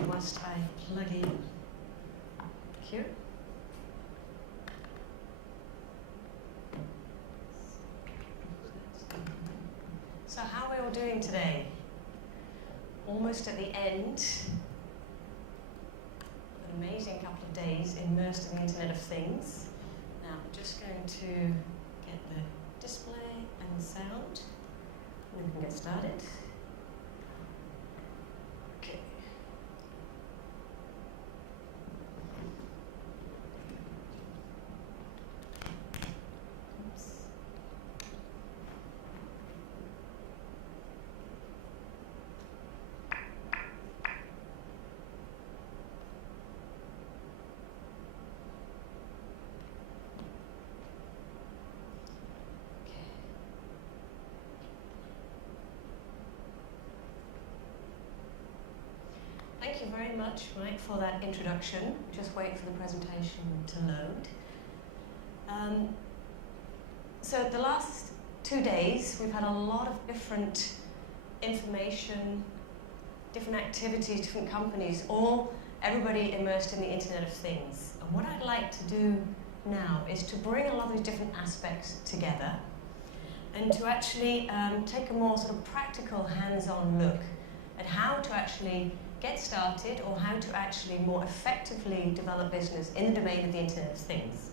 must I plug in? Thank you. So how are we all doing today? Almost at the end. An amazing couple of days immersed in the Internet of Things. Now I'm just going to get the display and the sound, and then we can get started. Okay. Oops. Thank you very much, Mike, for that introduction. Just wait for the presentation to load. So the last 2 days, we've had a lot of different information, different activities, different companies, everybody immersed in the Internet of Things. And what I'd like to do now is to bring a lot of these different aspects together and to actually take a more sort of practical, hands-on look at how to actually get started or how to actually more effectively develop business in the domain of the Internet of Things.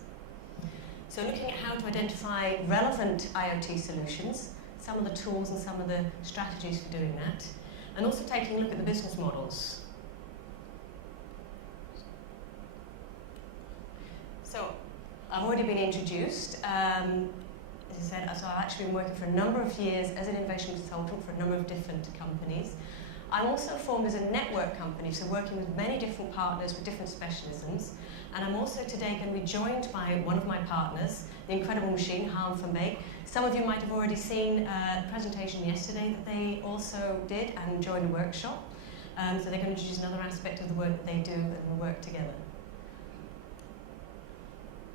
So looking at how to identify relevant IoT solutions, some of the tools and some of the strategies for doing that, and also taking a look at the business models. So I've already been introduced. As I said, so I've actually been working for a number of years as an innovation consultant for a number of different companies. I'm also formed as a network company, so working with many different partners with different specialisms. And I'm also today going to be joined by one of my partners, the incredible machine, Harm van Beek. Some of you might have already seen a presentation yesterday that they also did and joined a workshop. So they're going to introduce another aspect of the work that they do and we'll work together.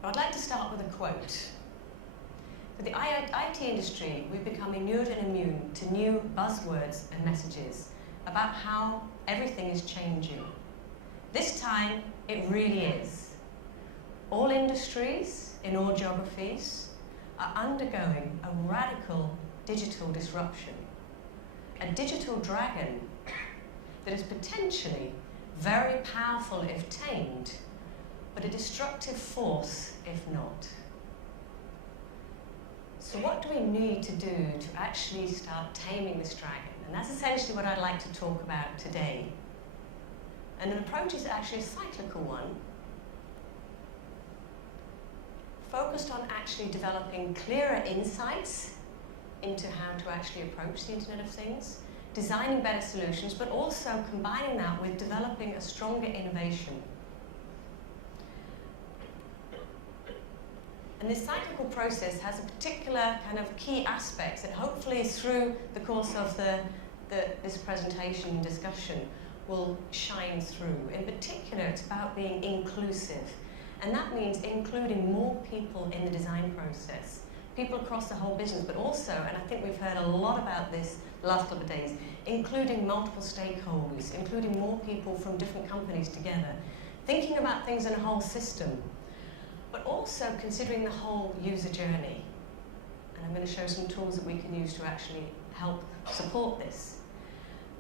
But I'd like to start with a quote. For the IT industry, we've become inured and immune to new buzzwords and messages about how everything is changing. This time, it really is. All industries in all geographies are undergoing a radical digital disruption. A digital dragon that is potentially very powerful if tamed, but a destructive force if not. So what do we need to do to actually start taming this dragon? And that's essentially what I'd like to talk about today. And an approach is actually a cyclical one, focused on actually developing clearer insights into how to actually approach the Internet of Things, designing better solutions, but also combining that with developing a stronger innovation. And this cyclical process has a particular kind of key aspects that hopefully through the course of this presentation and discussion will shine through. In particular, it's about being inclusive. And that means including more people in the design process, people across the whole business, but also, and I think we've heard a lot about this the last couple of days, including multiple stakeholders, including more people from different companies together, thinking about things in a whole system, but also considering the whole user journey. And I'm going to show some tools that we can use to actually help support this.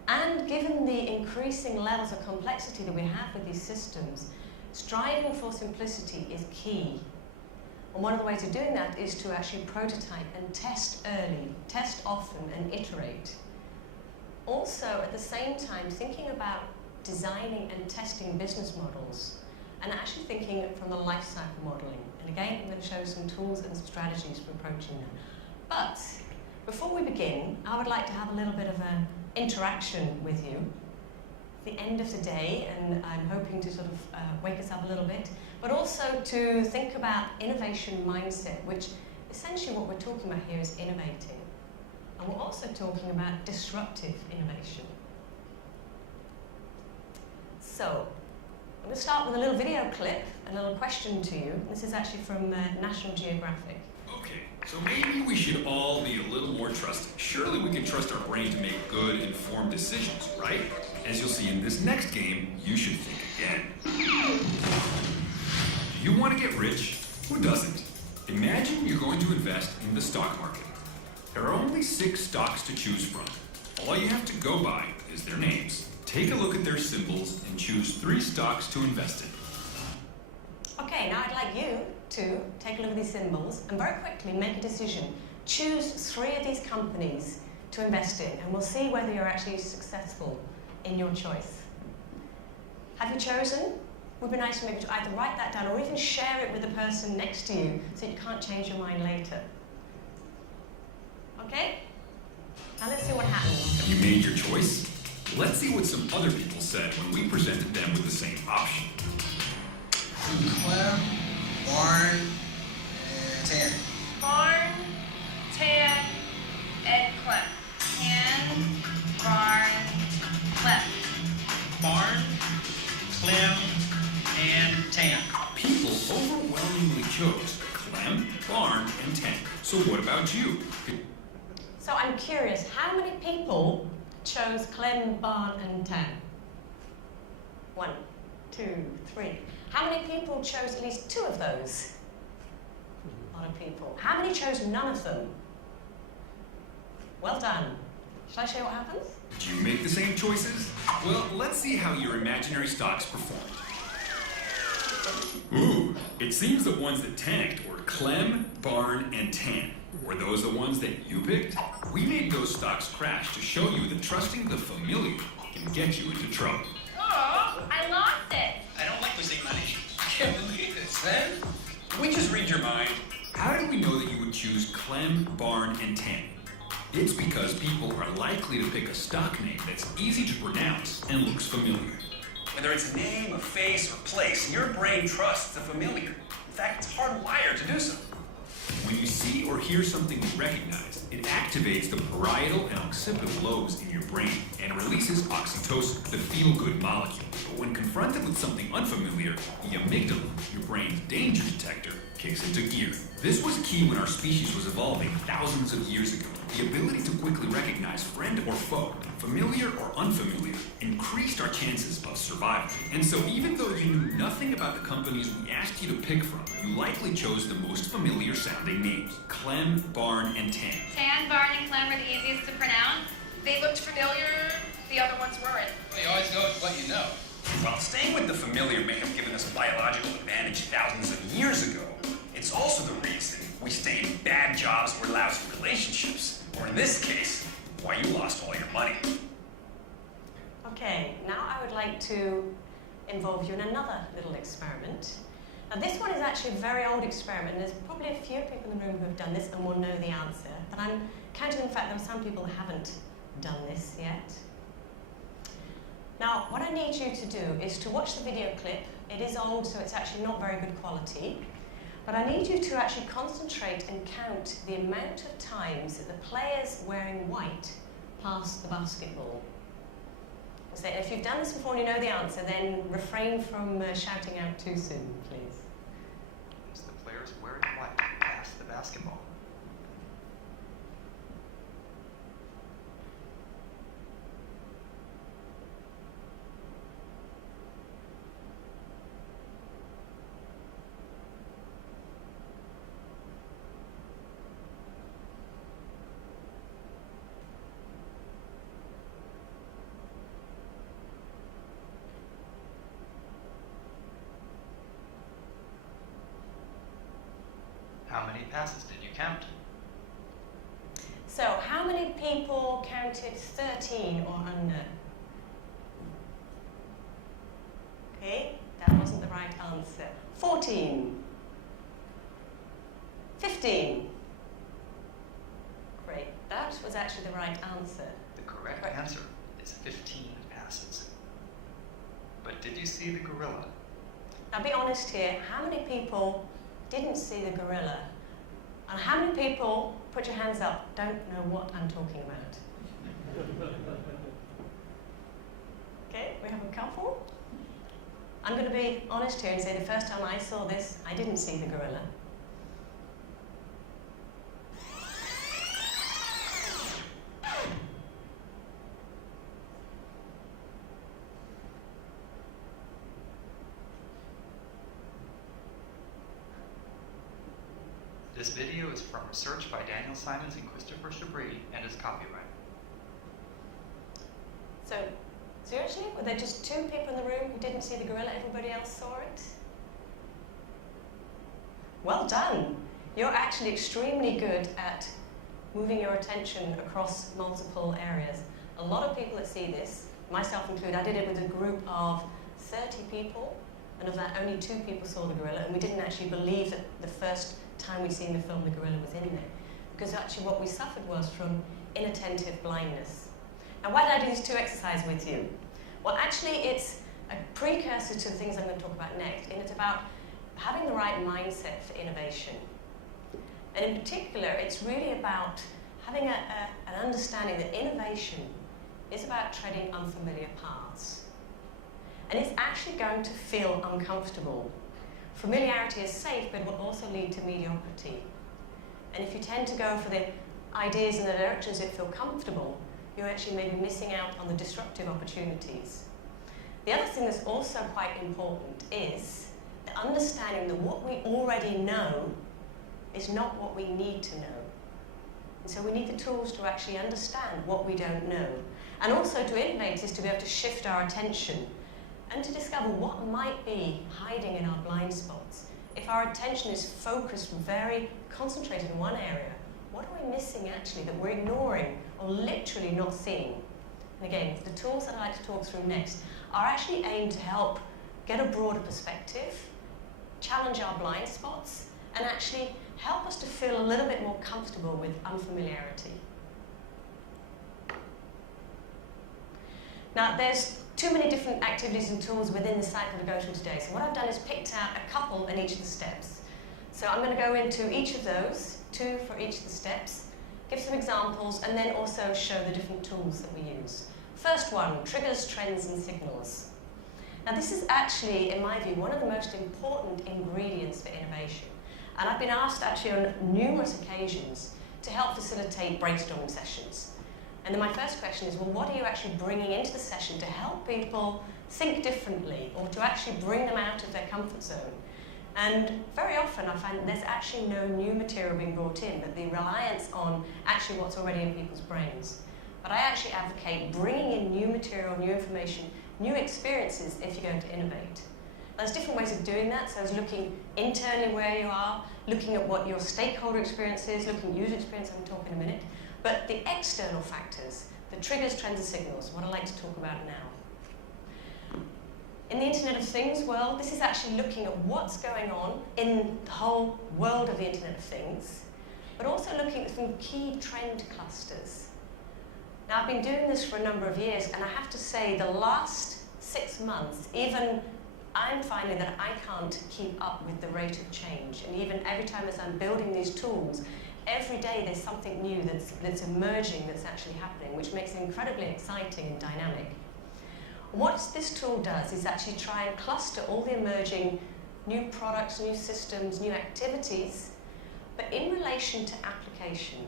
And given the increasing levels of complexity that we have with these systems, striving for simplicity is key. And one of the ways of doing that is to actually prototype and test early, test often and iterate. Also, at the same time, thinking about designing and testing business models and actually thinking from the life cycle modeling. And again, I'm going to show some tools and some strategies for approaching that. But before we begin, I would like to have a little bit of an interaction with you. The end of the day, and I'm hoping to sort of wake us up a little bit, but also to think about innovation mindset, which essentially what we're talking about here is innovating. And we're also talking about disruptive innovation. So, I'm going to start with a little video clip, a little question to you. This is actually from National Geographic. Okay, so maybe we should all be a little more trusting. Surely we can trust our brain to make good, informed decisions, right? As you'll see in this next game, you should think again. Do you want to get rich? Who doesn't? Imagine you're going to invest in the stock market. There are only 6 stocks to choose from. All you have to go by is their names. Take a look at their symbols and choose 3 stocks to invest in. Okay, now I'd like you to take a look at these symbols and very quickly make a decision. Choose 3 of these companies to invest in, and we'll see whether you're actually successful in your choice. Have you chosen? It would be nice to maybe either write that down or even share it with the person next to you so you can't change your mind later. Okay? Now let's see what happens. Have you made your choice? Let's see what some other people said when we presented them with the same option. Clem, Barn, and Tan. Barn, Tan, and Clem. Tan, Barn, Clem. Barn, Clem, and Tan. People overwhelmingly chose Clem, Barn, and Tan. So what about you? So I'm curious, how many people chose Clem, Barn, and Tan? 1, 2, 3. How many people chose at least 2 of those? A lot of people. How many chose none of them? Well done. Shall I show you what happens? Did you make the same choices? Well, let's see how your imaginary stocks performed. Ooh, it seems the ones that tanked were Clem, Barn, and Tan. Were those the ones that you picked? We made those stocks crash to show you that trusting the familiar can get you into trouble. Oh, I lost it. I don't like losing money. I can't believe this, man. Can we just read your mind? How did we know that you would choose Clem, Barn, and Tan? It's because people are likely to pick a stock name that's easy to pronounce and looks familiar. Whether it's a name, a face, or place, your brain trusts the familiar. In fact, it's hardwired to do so. When you see or hear something you recognize, it activates the parietal and occipital lobes in your brain and releases oxytocin, the feel-good molecule. But when confronted with something unfamiliar, the amygdala, your brain's danger detector, kicks into gear. This was key when our species was evolving thousands of years ago. The ability to quickly recognize friend or foe, familiar or unfamiliar, increased our chances of survival. And so even though you knew nothing about the companies we asked you to pick from, you likely chose the most familiar sounding names: Clem, Barn, and Tan. Tan, Barn, and Clem were the easiest to pronounce. They looked familiar. The other ones weren't. You always go with what you know. While staying with the familiar may have given us a biological advantage thousands of years ago, it's also the reason we stay in bad jobs or lousy relationships, or in this case, why you lost all your money. Okay, now I would like to involve you in another little experiment. Now this one is actually a very old experiment, and there's probably a few people in the room who have done this and will know the answer, but I'm counting the fact there are some people who haven't done this yet. Now, what I need you to do is to watch the video clip. It is old, so it's actually not very good quality. But I need you to actually concentrate and count the amount of times that the players wearing white pass the basketball. So if you've done this before and you know the answer, then refrain from shouting out too soon, please. As the players wearing white pass the basketball. How many passes did you count? So, how many people counted 13 or under? Okay, that wasn't the right answer. 14. 15. Great, that was actually the right answer. The correct answer is 15 passes. But did you see the gorilla? Now be honest here, how many people didn't see the gorilla? And how many people, put your hands up, don't know what I'm talking about? Okay, we have a couple. I'm going to be honest here and say the first time I saw this, I didn't see the gorilla. This video is from research by Daniel Simons and Christopher Chabris and is copyrighted. So, seriously? Were there just 2 people in the room who didn't see the gorilla? Everybody else saw it? Well done. You're actually extremely good at moving your attention across multiple areas. A lot of people that see this, myself included, I did it with a group of 30 people, and of that only 2 people saw the gorilla, and we didn't actually believe that the first time we'd seen the film the gorilla was in there, because actually what we suffered was from inattentive blindness. Now, why did I do these 2 exercises with you? Well, actually it's a precursor to the things I'm going to talk about next, and it's about having the right mindset for innovation. And in particular, it's really about having an understanding that innovation is about treading unfamiliar paths. And it's actually going to feel uncomfortable. Familiarity is safe, but it will also lead to mediocrity. And if you tend to go for the ideas in the directions that feel comfortable, you're actually maybe missing out on the disruptive opportunities. The other thing that's also quite important is the understanding that what we already know is not what we need to know. And so we need the tools to actually understand what we don't know. And also to innovate is to be able to shift our attention and to discover what might be hiding in our blind spots. If our attention is focused, very concentrated in one area, what are we missing actually that we're ignoring or literally not seeing? And again, the tools that I'd like to talk through next are actually aimed to help get a broader perspective, challenge our blind spots, and actually help us to feel a little bit more comfortable with unfamiliarity. Now, there's too many different activities and tools within the cycle to go through today. So what I've done is picked out a couple in each of the steps. So I'm going to go into each of those, 2 for each of the steps, give some examples, and then also show the different tools that we use. First one, triggers, trends, and signals. Now this is actually, in my view, one of the most important ingredients for innovation. And I've been asked actually on numerous occasions to help facilitate brainstorming sessions. And then my first question is, well, what are you actually bringing into the session to help people think differently or to actually bring them out of their comfort zone? And very often I find that there's actually no new material being brought in, but the reliance on actually what's already in people's brains. But I actually advocate bringing in new material, new information, new experiences if you're going to innovate. There's different ways of doing that, so it's looking internally where you are, looking at what your stakeholder experience is, looking at user experience, I'm talking in a minute. But the external factors, the triggers, trends, and signals, what I'd like to talk about now. In the Internet of Things world, this is actually looking at what's going on in the whole world of the Internet of Things, but also looking at some key trend clusters. Now, I've been doing this for a number of years, and I have to say the last 6 months, even I'm finding that I can't keep up with the rate of change. And even every time as I'm building these tools, every day there's something new that's emerging that's actually happening, which makes it incredibly exciting and dynamic. What this tool does is actually try and cluster all the emerging new products, new systems, new activities, but in relation to application,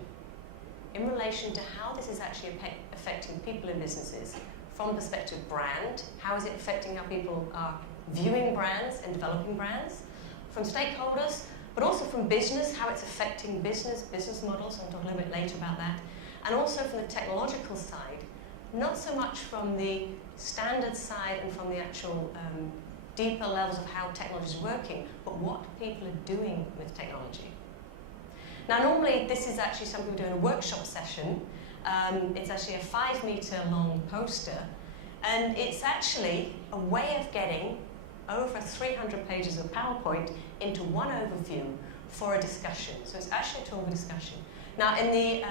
in relation to how this is actually affecting people and businesses, from the perspective of brand, how is it affecting how people are viewing brands and developing brands, from stakeholders, but also from business, how it's affecting business models. I'll talk a little bit later about that. And also from the technological side, not so much from the standard side and from the actual deeper levels of how technology is working, but what people are doing with technology. Now, normally this is actually something we do in a workshop session. It's actually a 5-meter long poster, and it's actually a way of getting over 300 pages of PowerPoint into one overview for a discussion. So it's actually a tool for discussion. Now, in the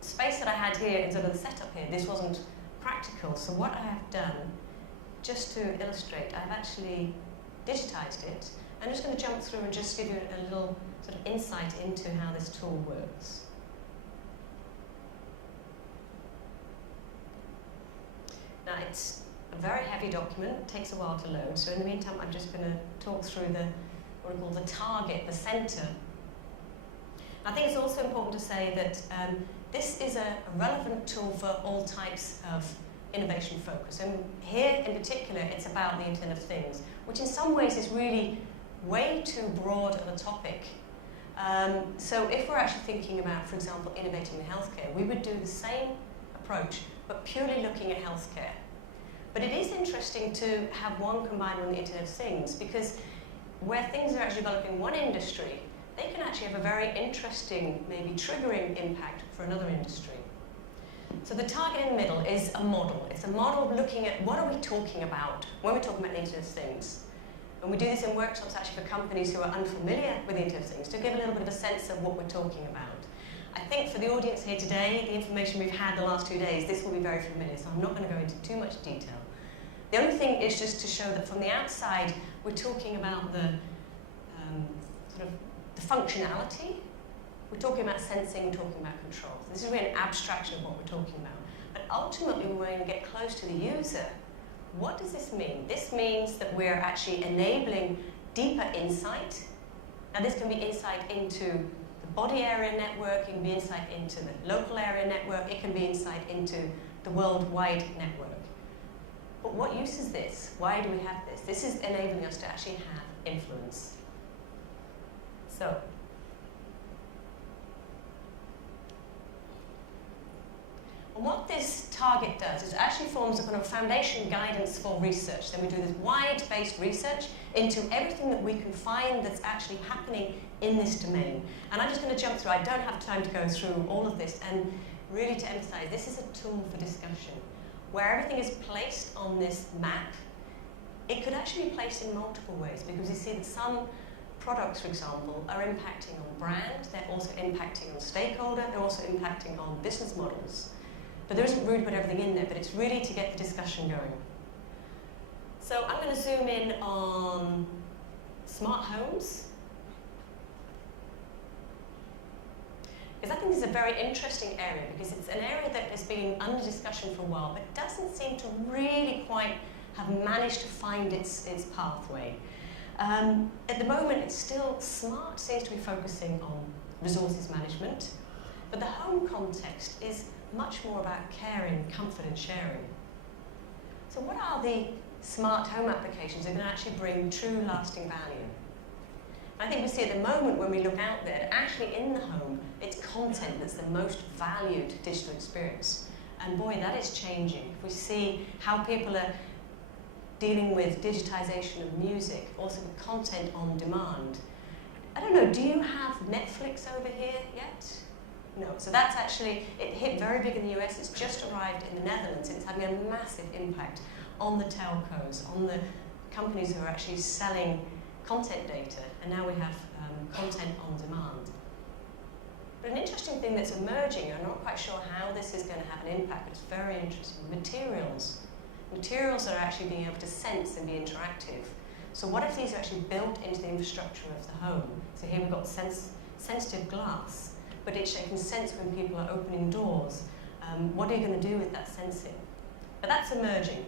space that I had here, in sort of the setup here, this wasn't practical. So what I have done, just to illustrate, I've actually digitized it. I'm just going to jump through and just give you a little sort of insight into how this tool works. Now, it's a very heavy document, it takes a while to load, so in the meantime I'm just going to talk through what we call the target, the center. I think it's also important to say that this is a relevant tool for all types of innovation focus, and here in particular it's about the Internet of Things, which in some ways is really way too broad of a topic So if we're actually thinking about, for example, innovating in healthcare, we would do the same approach, but purely looking at healthcare. But it is interesting to have one combined with the Internet of Things, because where things are actually developing in one industry, they can actually have a very interesting, maybe triggering impact for another industry. So the target in the middle is a model. It's a model of looking at what are we talking about when we're talking about the Internet of Things. And we do this in workshops actually for companies who are unfamiliar with the Internet of Things, to give a little bit of a sense of what we're talking about. I think for the audience here today, the information we've had the last 2 days, this will be very familiar, so I'm not going to go into too much detail. The only thing is just to show that from the outside, we're talking about the sort of the functionality. We're talking about sensing, we're talking about control. This is really an abstraction of what we're talking about. But ultimately, we're going to get close to the user. What does this mean? This means that we're actually enabling deeper insight. Now, this can be insight into the body area network, it can be insight into the local area network, it can be insight into the worldwide network. But what use is this? Why do we have this? This is enabling us to actually have influence. So, and what this target does is it actually forms a kind of foundation guidance for research. Then we do this wide-based research into everything that we can find that's actually happening in this domain. And I'm just going to jump through. I don't have time to go through all of this. And really to emphasize, this is a tool for discussion. Where everything is placed on this map, it could actually be placed in multiple ways, because you see that some products, for example, are impacting on brand, they're also impacting on stakeholder, they're also impacting on business models. But there isn't room to put everything in there, but it's really to get the discussion going. So I'm going to zoom in on smart homes. Because I think this is a very interesting area, because it's an area that has been under discussion for a while, but doesn't seem to really quite have managed to find its pathway. At the moment, it's still smart, seems to be focusing on resources management, but the home context is much more about caring, comfort, and sharing. So what are the smart home applications that can actually bring true lasting value? I think we see at the moment when we look out there, actually in the home, it's content that's the most valued digital experience. And boy, that is changing. If we see how people are dealing with digitization of music, also with content on demand. I don't know, do you have Netflix over here yet? No, so that's actually, it hit very big in the US, it's just arrived in the Netherlands, and it's having a massive impact on the telcos, on the companies who are actually selling content data, and now we have content on demand. But an interesting thing that's emerging, I'm not quite sure how this is going to have an impact, but it's very interesting, materials. Materials that are actually being able to sense and be interactive. So what if these are actually built into the infrastructure of the home? So here we've got sensitive glass, but it can sense when people are opening doors. What are you going to do with that sensing? But that's emerging.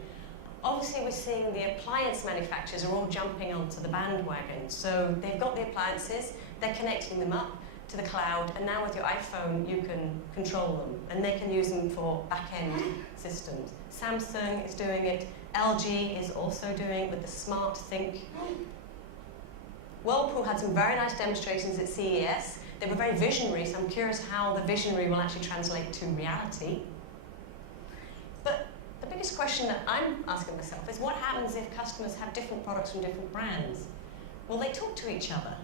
Obviously, we're seeing the appliance manufacturers are all jumping onto the bandwagon. So they've got the appliances, they're connecting them up to the cloud, and now with your iPhone, you can control them, and they can use them for back-end systems. Samsung is doing it. LG is also doing it with the Smart Think. Whirlpool had some very nice demonstrations at CES. They were very visionary, so I'm curious how the visionary will actually translate to reality. But the biggest question that I'm asking myself is what happens if customers have different products from different brands? Will they talk to each other?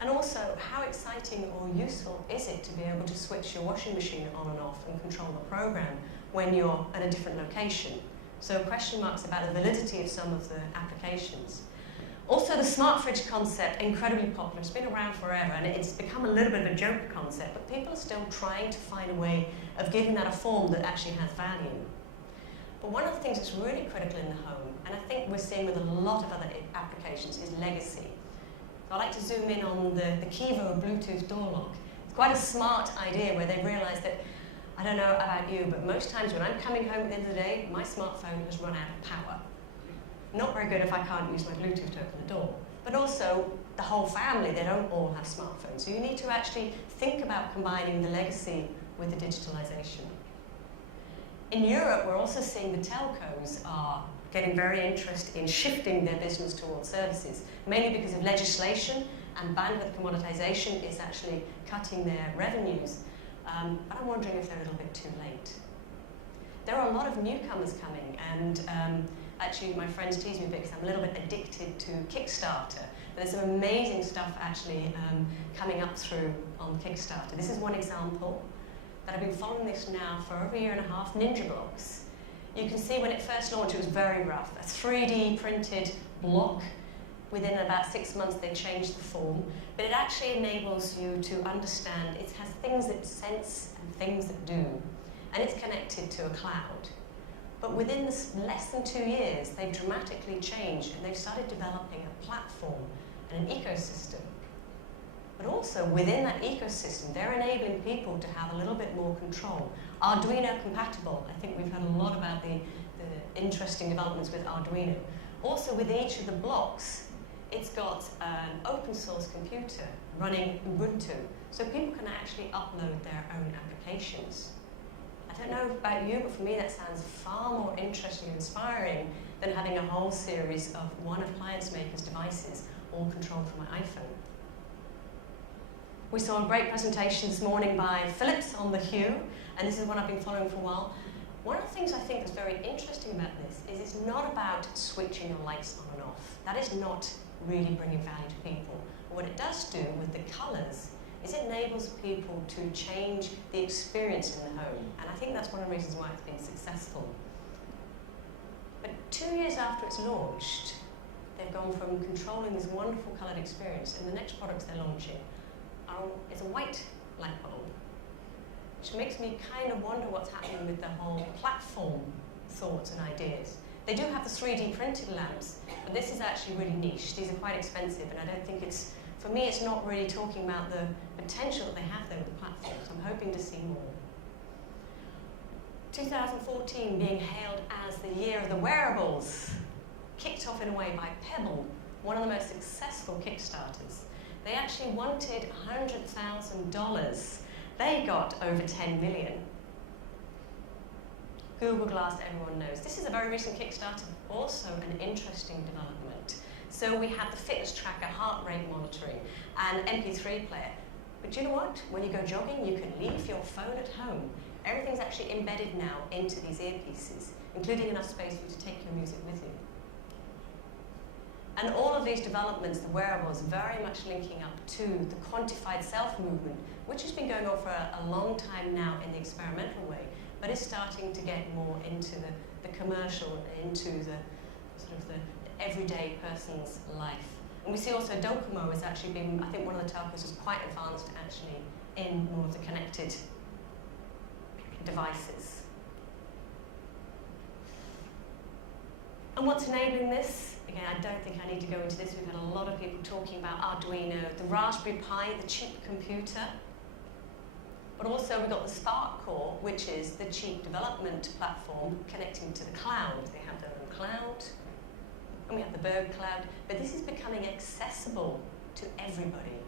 And also, how exciting or useful is it to be able to switch your washing machine on and off and control the program when you're at a different location? So question marks about the validity of some of the applications. Also, the smart fridge concept, incredibly popular. It's been around forever, and it's become a little bit of a joke concept, but people are still trying to find a way of giving that a form that actually has value. But one of the things that's really critical in the home, and I think we're seeing with a lot of other applications, is legacy. So I'd like to zoom in on the Kivo Bluetooth door lock. It's quite a smart idea where they've realized that, I don't know about you, but most times when I'm coming home at the end of the day, my smartphone has run out of power. Not very good if I can't use my Bluetooth to open the door. But also, the whole family, they don't all have smartphones. So you need to actually think about combining the legacy with the digitalization. In Europe, we're also seeing the telcos are getting very interested in shifting their business towards services, mainly because of legislation and bandwidth commoditization is actually cutting their revenues. But I'm wondering if they're a little bit too late. There are a lot of newcomers coming, and actually my friends tease me a bit because I'm a little bit addicted to Kickstarter. But there's some amazing stuff actually coming up through on Kickstarter. This is one example that I've been following this now for over a year and a half, Ninja Blocks. You can see when it first launched it was very rough, a 3D printed block. Within about 6 months they changed the form, but it actually enables you to understand it has things that sense and things that do, and it's connected to a cloud. But within less than 2 years, they've dramatically changed and they've started developing a platform and an ecosystem. But also within that ecosystem, they're enabling people to have a little bit more control. Arduino compatible. I think we've heard a lot about the interesting developments with Arduino. Also within each of the blocks, it's got an open source computer running Ubuntu, so people can actually upload their own applications. I don't know about you, but for me that sounds far more interesting and inspiring than having a whole series of one appliance maker's devices all controlled from my iPhone. We saw a great presentation this morning by Philips on the Hue, and this is one I've been following for a while. One of the things I think that's very interesting about this is it's not about switching your lights on and off. That is not really bringing value to people. What it does do with the colours is it enables people to change the experience in the home, and I think that's one of the reasons why it's been successful. But 2 years after it's launched, they've gone from controlling this wonderful coloured experience, and the next products they're launching is a white light bulb, which makes me kind of wonder what's happening with the whole platform thoughts and ideas. They do have the 3D printed lamps, but this is actually really niche. These are quite expensive, and I don't think it's, for me, it's not really talking about the potential that they have there with the platforms. I'm hoping to see more. 2014 being hailed as the year of the wearables, kicked off in a way by Pebble, one of the most successful Kickstarters. They actually wanted $100,000. They got over 10 million. Google Glass, everyone knows. This is a very recent Kickstarter, also an interesting development. So we have the fitness tracker, heart rate monitoring, and MP3 player. But you know what? When you go jogging, you can leave your phone at home. Everything's actually embedded now into these earpieces, including enough space for you to take your music with you. And all of these developments, the wearables, very much linking up to the quantified self movement, which has been going on for a long time now in the experimental way, but is starting to get more into the commercial, into the sort of the everyday person's life. And we see also Docomo has actually been, I think one of the telcos is quite advanced actually in more of the connected devices. And what's enabling this? Again, I don't think I need to go into this. We've had a lot of people talking about Arduino, the Raspberry Pi, the cheap computer. But also we've got the Spark Core, which is the cheap development platform connecting to the cloud. They have their own cloud, and we have the Berg cloud. But this is becoming accessible to everybody.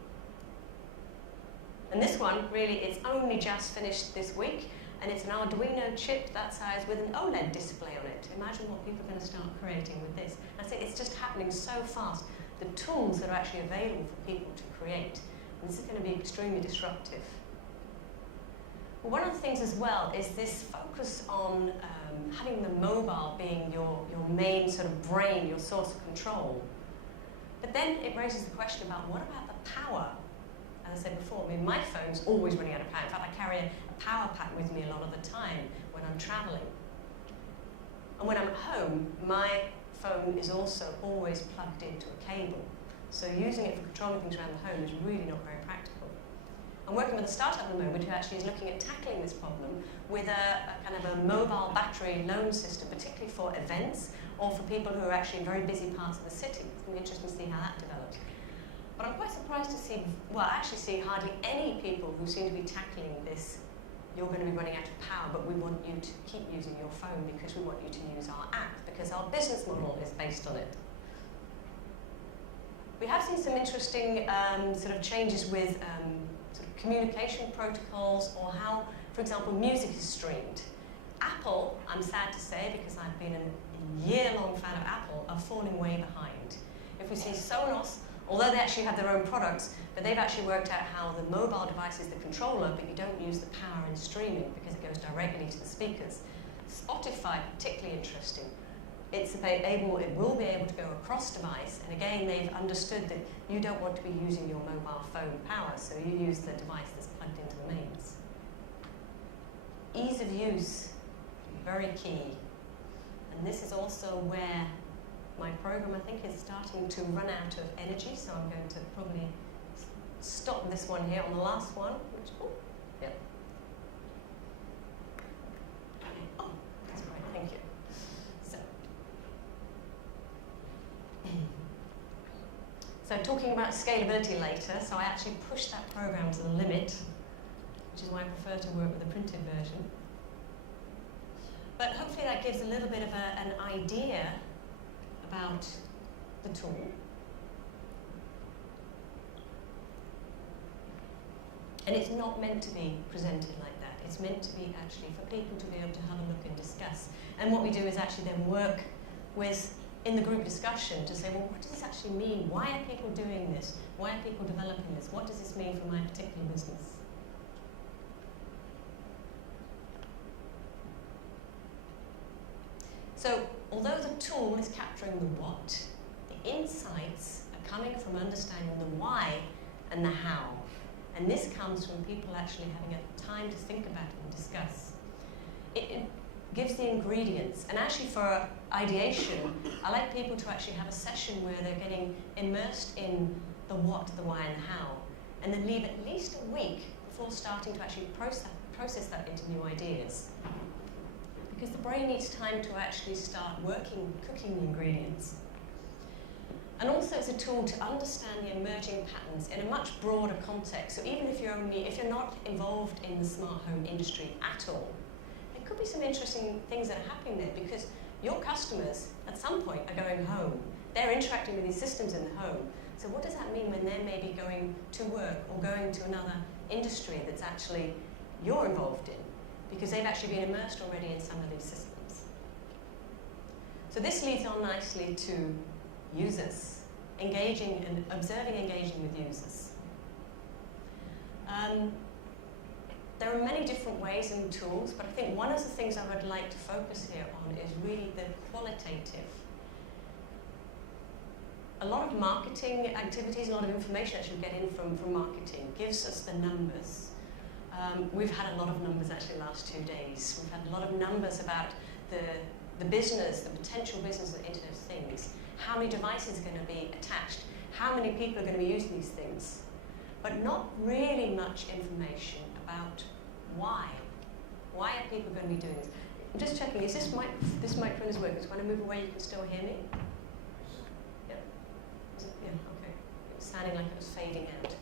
And this one, really, it's only just finished this week, and it's an Arduino chip that size with an OLED display on it. Imagine what people are going to start creating with this. I think it's just happening so fast. The tools that are actually available for people to create. And this is going to be extremely disruptive. But one of the things as well is this focus on having the mobile being your main sort of brain, your source of control. But then it raises the question about what about the power? As I said before, I mean, my phone's always running out of power. In fact, I carry a power pack with me a lot of the time when I'm traveling. And when I'm at home, my phone is also always plugged into a cable. So using it for controlling things around the home is really not very practical. I'm working with a startup at the moment who actually is looking at tackling this problem with a kind of a mobile battery loan system, particularly for events or for people who are actually in very busy parts of the city. It's going to be interesting to see how that develops. But I'm quite surprised to see, well, I actually see hardly any people who seem to be tackling this. You're going to be running out of power, but we want you to keep using your phone because we want you to use our app, because our business model is based on it. We have seen some interesting sort of changes with sort of communication protocols, or how, for example, music is streamed. Apple, I'm sad to say, because I've been a year-long fan of Apple, are falling way behind. If we see Sonos Although they actually have their own products, but they've actually worked out how the mobile device is the controller, but you don't use the power in streaming because it goes directly to the speakers. Spotify, particularly interesting. It will be able to go across device, and again, they've understood that you don't want to be using your mobile phone power, so you use the device that's plugged into the mains. Ease of use, very key. And this is also where my program, I think, is starting to run out of energy, so I'm going to probably stop this one here on the last one. Yep. Okay. Oh, that's great, thank you. So talking about scalability later, so I actually pushed that program to the limit, which is why I prefer to work with a printed version. But hopefully that gives a little bit of an idea about the tool. And it's not meant to be presented like that. It's meant to be actually for people to be able to have a look and discuss. And what we do is actually then work with, in the group discussion, to say, well, what does this actually mean? Why are people doing this? Why are people developing this? What does this mean for my particular business? So, although the tool is capturing the what, the insights are coming from understanding the why and the how. And this comes from people actually having a time to think about it and discuss. It gives the ingredients. And actually for ideation, I like people to actually have a session where they're getting immersed in the what, the why, and the how, and then leave at least a week before starting to actually process that into new ideas. Because the brain needs time to actually start cooking the ingredients. And also it's a tool to understand the emerging patterns in a much broader context. So even if you're not involved in the smart home industry at all, there could be some interesting things that are happening there, because your customers at some point are going home. They're interacting with these systems in the home. So what does that mean when they're maybe going to work or going to another industry that's actually you're involved in? Because they've actually been immersed already in some of these systems. So this leads on nicely to users, engaging and observing, engaging with users. There are many different ways and tools, but I think one of the things I would like to focus here on is really the qualitative. A lot of marketing activities, a lot of information that you get in from marketing gives us the numbers. We've had a lot of numbers actually the last 2 days. We've had a lot of numbers about the business, the potential business of the Internet of Things, how many devices are going to be attached, how many people are going to be using these things, but not really much information about why. Why are people going to be doing this? I'm just checking, is this microphone is working? So when I move away, you can still hear me? Yeah? Yeah, okay. It was sounding like it was fading out.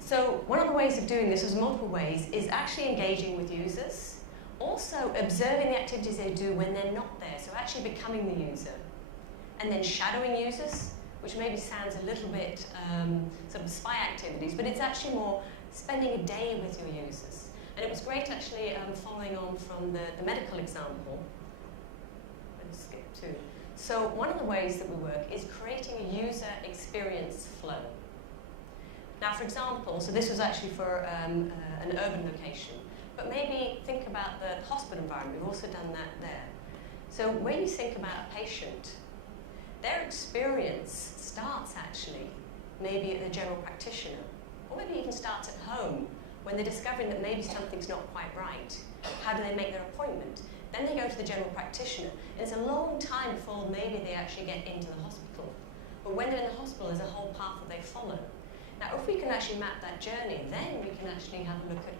So one of the ways of doing this, there's multiple ways, is actually engaging with users, also observing the activities they do when they're not there, so actually becoming the user, and then shadowing users, which maybe sounds a little bit sort of spy activities, but it's actually more spending a day with your users. And it was great actually following on from the medical example. Let's skip to. So one of the ways that we work is creating a user experience flow. Now, for example, so this was actually for an urban location, but maybe think about the hospital environment. We've also done that there. So when you think about a patient, their experience starts actually maybe at the general practitioner, or maybe even starts at home when they're discovering that maybe something's not quite right. How do they make their appointment? Then they go to the general practitioner, and it's a long time before maybe they actually get into the hospital. But when they're in the hospital, there's a whole path that they follow. Now, if we can actually map that journey, then we can actually have a look at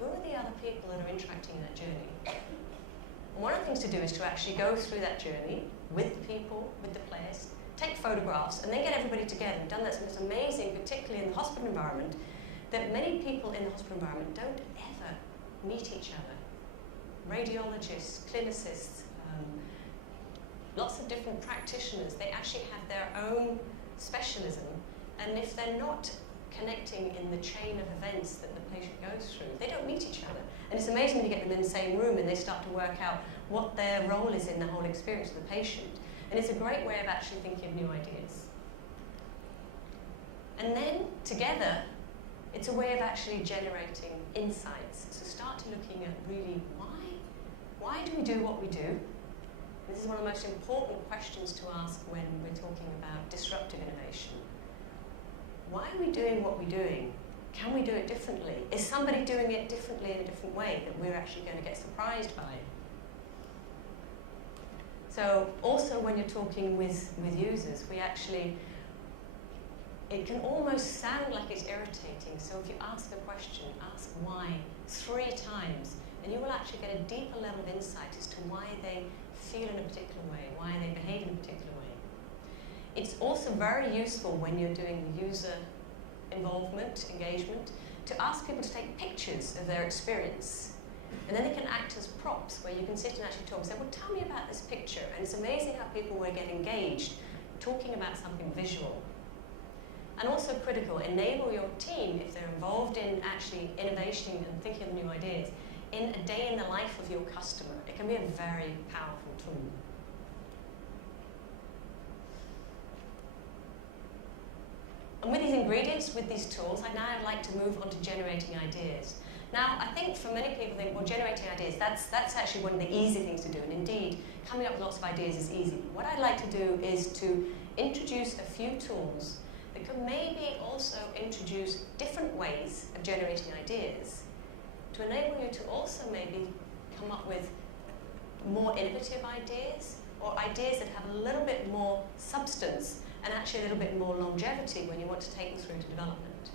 who are the other people that are interacting in that journey. And one of the things to do is to actually go through that journey with the people, with the players, take photographs, and then get everybody together. We've done that, so it's amazing, particularly in the hospital environment, that many people in the hospital environment don't ever meet each other. Radiologists, clinicists, lots of different practitioners, they actually have their own specialism, and if they're not connecting in the chain of events that the patient goes through, they don't meet each other. And it's amazing when you get them in the same room and they start to work out what their role is in the whole experience of the patient. And it's a great way of actually thinking of new ideas. And then, together, it's a way of actually generating insights. So start looking at really why do we do what we do? This is one of the most important questions to ask when we're talking about disruptive innovation. Why are we doing what we're doing? Can we do it differently? Is somebody doing it differently in a different way that we're actually going to get surprised by? So also when you're talking with users, it can almost sound like it's irritating. So if you ask a question, ask why 3 times, and you will actually get a deeper level of insight as to why they feel in a particular way, why they behave in a particular way. It's also very useful when you're doing user involvement, engagement, to ask people to take pictures of their experience. And then they can act as props where you can sit and actually talk and say, well, tell me about this picture. And it's amazing how people will get engaged talking about something visual. And also critical, enable your team, if they're involved in actually innovation and thinking of new ideas, in a day in the life of your customer. It can be a very powerful tool. And with these ingredients, with these tools, I'd like to move on to generating ideas. Now, I think for many people think, well, generating ideas, that's actually one of the easy things to do. And indeed, coming up with lots of ideas is easy. What I'd like to do is to introduce a few tools that can maybe also introduce different ways of generating ideas to enable you to also maybe come up with more innovative ideas or ideas that have a little bit more substance and actually a little bit more longevity when you want to take them through to development.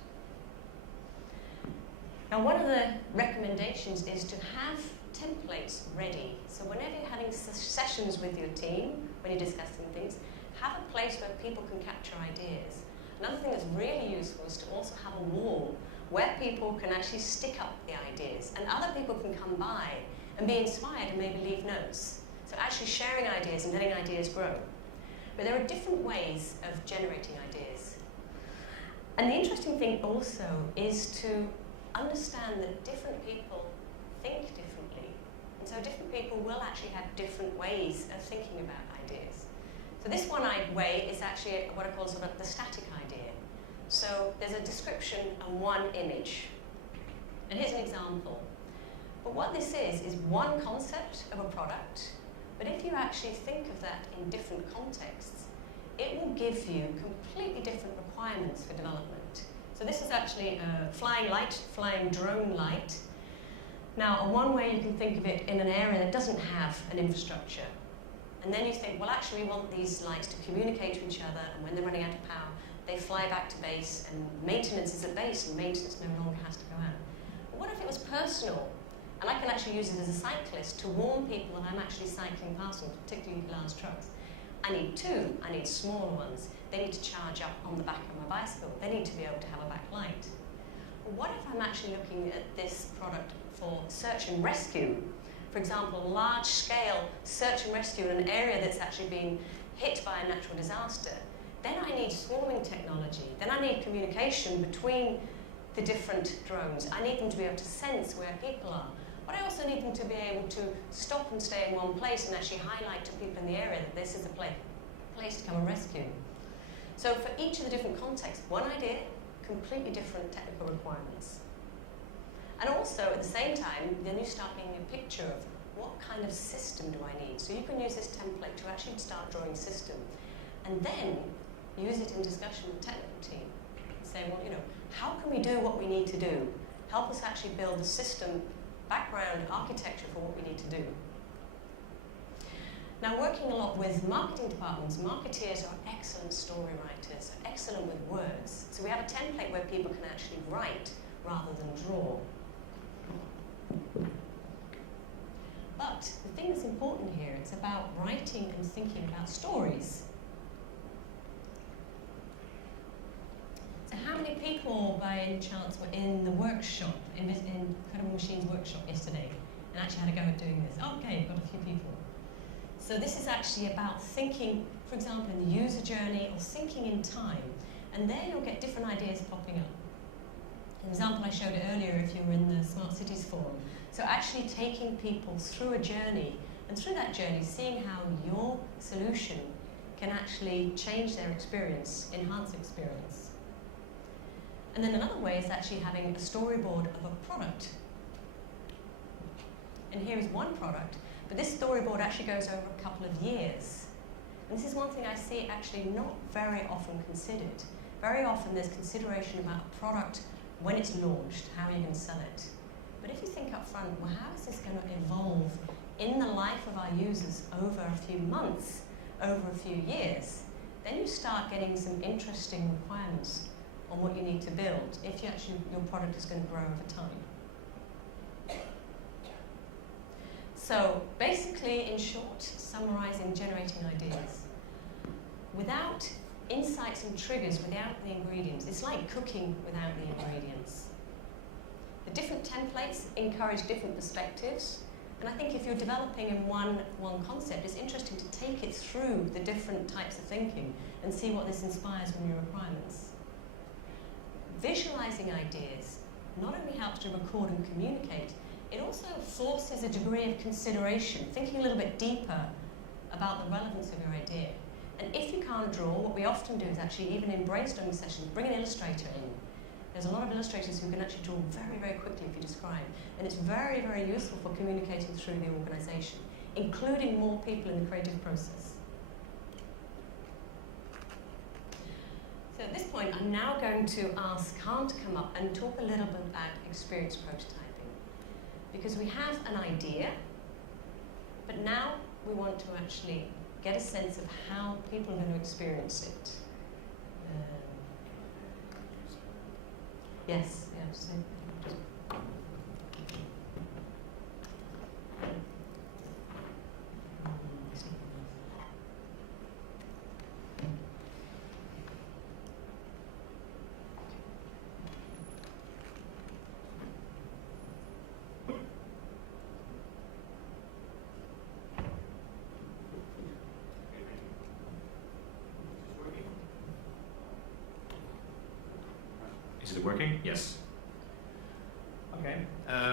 Now, one of the recommendations is to have templates ready. So whenever you're having sessions with your team, when you're discussing things, have a place where people can capture ideas. Another thing that's really useful is to also have a wall where people can actually stick up the ideas and other people can come by and be inspired and maybe leave notes. So actually sharing ideas and letting ideas grow. But there are different ways of generating ideas. And the interesting thing also is to understand that different people think differently. And so different people will actually have different ways of thinking about ideas. So this way is actually what I call sort of the static idea. So there's a description and one image. And here's an example. But what this is one concept of a product, but if you actually think of that in different contexts, it will give you completely different requirements for development. So this is actually a flying drone light. Now, one way you can think of it in an area that doesn't have an infrastructure. And then you think, well, actually we want these lights to communicate to each other, and when they're running out of power, they fly back to base, and maintenance is at base, and maintenance no longer has to go out. But what if it was personal? And I can actually use it as a cyclist to warn people that I'm actually cycling past them, particularly large trucks. I need 2, I need smaller ones. They need to charge up on the back of my bicycle. They need to be able to have a backlight. But what if I'm actually looking at this product for search and rescue? For example, large-scale search and rescue in an area that's actually been hit by a natural disaster. Then I need swarming technology. Then I need communication between the different drones. I need them to be able to sense where people are. But I also need them to be able to stop and stay in one place and actually highlight to people in the area that this is a place to come and rescue. So for each of the different contexts, one idea, completely different technical requirements. And also, at the same time, then you start getting a picture of what kind of system do I need. So you can use this template to actually start drawing a system. And then use it in discussion with the technical team. Say, well, how can we do what we need to do? Help us actually build a system, background, architecture for what we need to do. Now, working a lot with marketing departments, marketeers are excellent story writers, excellent with words. So we have a template where people can actually write rather than draw. But the thing that's important here, it's about writing and thinking about stories. So how many people, by any chance, were in the workshop, in Incredible Machines workshop yesterday, and actually had a go at doing this? Okay, got a few people. So this is actually about thinking, for example, in the user journey, or thinking in time. And there you'll get different ideas popping up. An example I showed earlier, if you were in the Smart Cities Forum. So actually taking people through a journey, and through that journey, seeing how your solution can actually change their experience, enhance experience. And then another way is actually having a storyboard of a product. And here is one product, but this storyboard actually goes over a couple of years. And this is one thing I see actually not very often considered. Very often there's consideration about a product when it's launched, how you're going to sell it. But if you think up front, well, how is this going to evolve in the life of our users over a few months, over a few years, then you start getting some interesting requirements on what you need to build if you actually, your product is going to grow over time. So basically, in short, summarizing generating ideas. Without insights and triggers, without the ingredients, it's like cooking without the ingredients. The different templates encourage different perspectives, and I think if you're developing in one concept, it's interesting to take it through the different types of thinking and see what this inspires from your requirements. Visualizing ideas not only helps to record and communicate, it also forces a degree of consideration, thinking a little bit deeper about the relevance of your idea. And if you can't draw, what we often do is actually, even in brainstorming sessions, bring an illustrator in. There's a lot of illustrators who can actually draw very, very quickly if you describe. And it's very, very useful for communicating through the organization, including more people in the creative process. So at this point, I'm now going to ask Khan to come up and talk a little bit about experience prototyping. Because we have an idea, but now we want to actually get a sense of how people are going to experience it. Yes, yeah, so Is it working? Yes. Okay.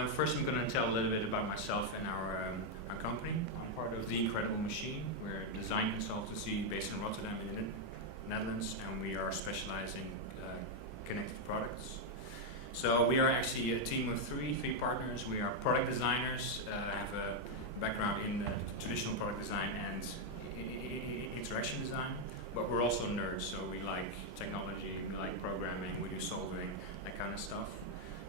First I'm going to tell a little bit about myself and our company. I'm part of The Incredible Machine. We're a design consultancy based in Rotterdam in the Netherlands, and we are specializing connected products. So we are actually a team of three partners. We are product designers. I have a background in traditional product design and interaction design. But we're also nerds, so we like technology, we like programming, we do soldering, that kind of stuff.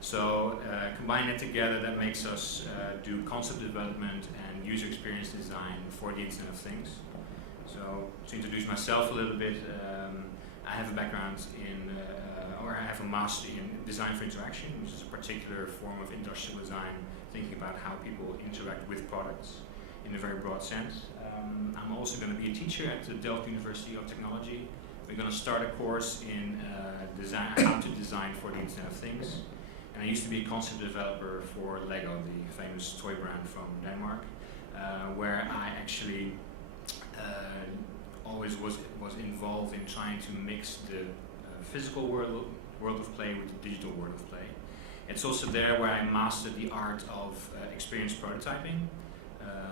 So combine it together, that makes us do concept development and user experience design for the Internet of Things. So to introduce myself a little bit, I have a background in, or I have a master in design for interaction, which is a particular form of industrial design, thinking about how people interact with products in a very broad sense. I'm also going to be a teacher at the Delft University of Technology. We're going to start a course in design, how to design for the Internet of Things. And I used to be a concept developer for Lego, the famous toy brand from Denmark, where I actually always was involved in trying to mix the physical world of play with the digital world of play. It's also there where I mastered the art of experience prototyping.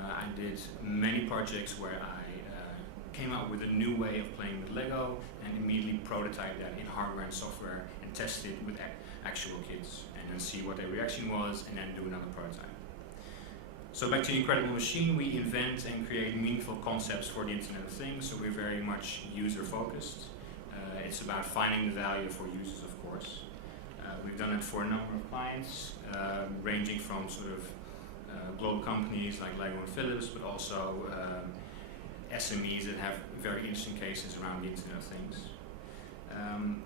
I did many projects where I came up with a new way of playing with Lego and immediately prototyped that in hardware and software and test it with actual kids and then see what their reaction was and then do another prototype. So back to the Incredible Machine, we invent and create meaningful concepts for the Internet of Things, so we're very much user focused. It's about finding the value for users, of course. We've done it for a number of clients, ranging from sort of global companies like Lego and Philips, but also SMEs that have very interesting cases around the Internet of Things.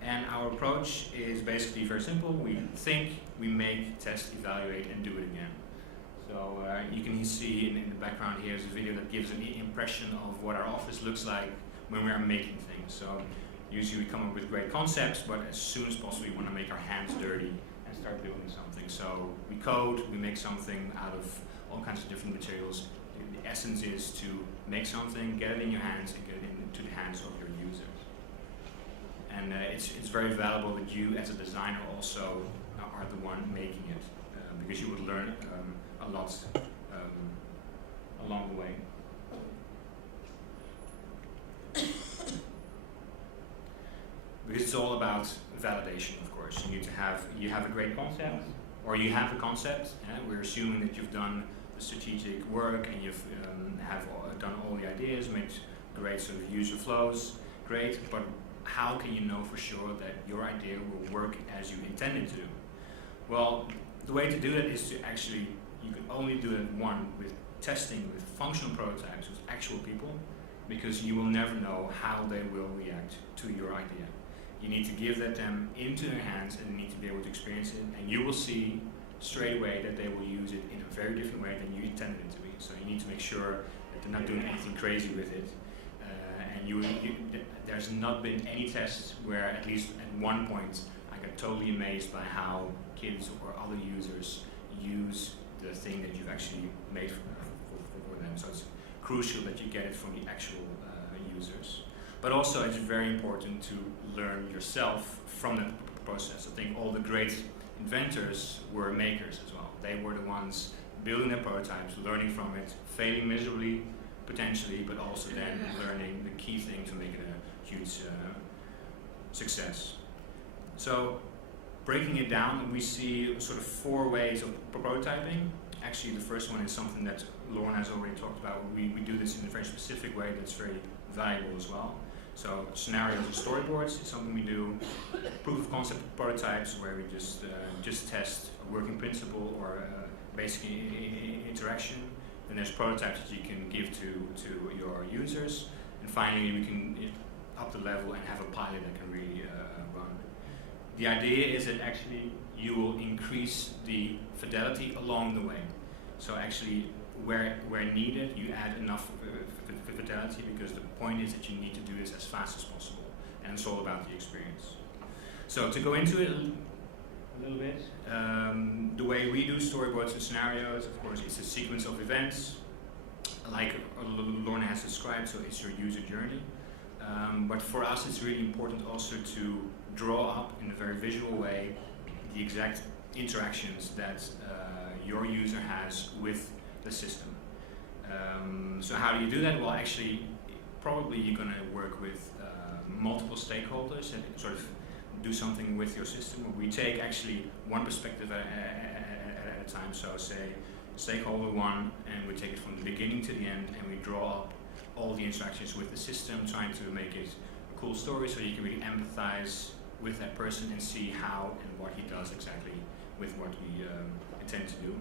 And our approach is basically very simple. We think, we make, test, evaluate, and do it again. So you can see in the background here is a video that gives an impression of what our office looks like when we are making things. So usually we come up with great concepts, but as soon as possible we want to make our hands dirty and start building something. So we code, we make something out of all kinds of different materials. The essence is to make something, get it in your hands, and get it into the hands of your users. And it's very valuable that you, as a designer, also are the one making it, because you would learn a lot along the way. Because it's all about validation, of course. You have a great concept, or you have a concept. We're assuming that you've done the strategic work and you've done all the ideas, made great sort of user flows, great, but how can you know for sure that your idea will work as you intended to? Well, the way to do it is to actually, you can only do it with testing with functional prototypes with actual people, because you will never know how they will react to your idea. You need to give that them into their hands and they need to be able to experience it, and you will see straight away that they will use it in a very different way than you intended it to be. So you need to make sure that they're not doing anything crazy with it. There's not been any tests where, at least at one point, I got totally amazed by how kids or other users use the thing that you've actually made for them. So it's crucial that you get it from the actual users. But also it's very important to learn yourself from the process. I think all the great inventors were makers as well. They were the ones building their prototypes, learning from it, failing miserably, potentially, but also then learning the key thing to make it a huge success. So breaking it down, we see sort of 4 ways of prototyping. Actually, the first one is something that Lorna has already talked about. We do this in a very specific way that's very valuable as well. So scenarios and storyboards is something we do. Proof of concept prototypes, where we just test a working principle or basic interaction. Then there's prototypes that you can give to your users. And finally, we can up the level and have a pilot that can really run. The idea is that actually you will increase the fidelity along the way. So actually, where needed, you add enough fidelity, because the point is that you need to do this as fast as possible, and it's all about the experience. So to go into it a little bit, the way we do storyboards and scenarios, of course, it's a sequence of events, like Lorna has described, so it's your user journey. But for us, it's really important also to draw up in a very visual way the exact interactions that your user has with the system. So how do you do that? Well, actually, probably you're going to work with multiple stakeholders and sort of do something with your system. We take actually one perspective at a time. So say stakeholder 1, and we take it from the beginning to the end, and we draw up all the interactions with the system, trying to make it a cool story so you can really empathize with that person and see how and what he does exactly with what we intend to do.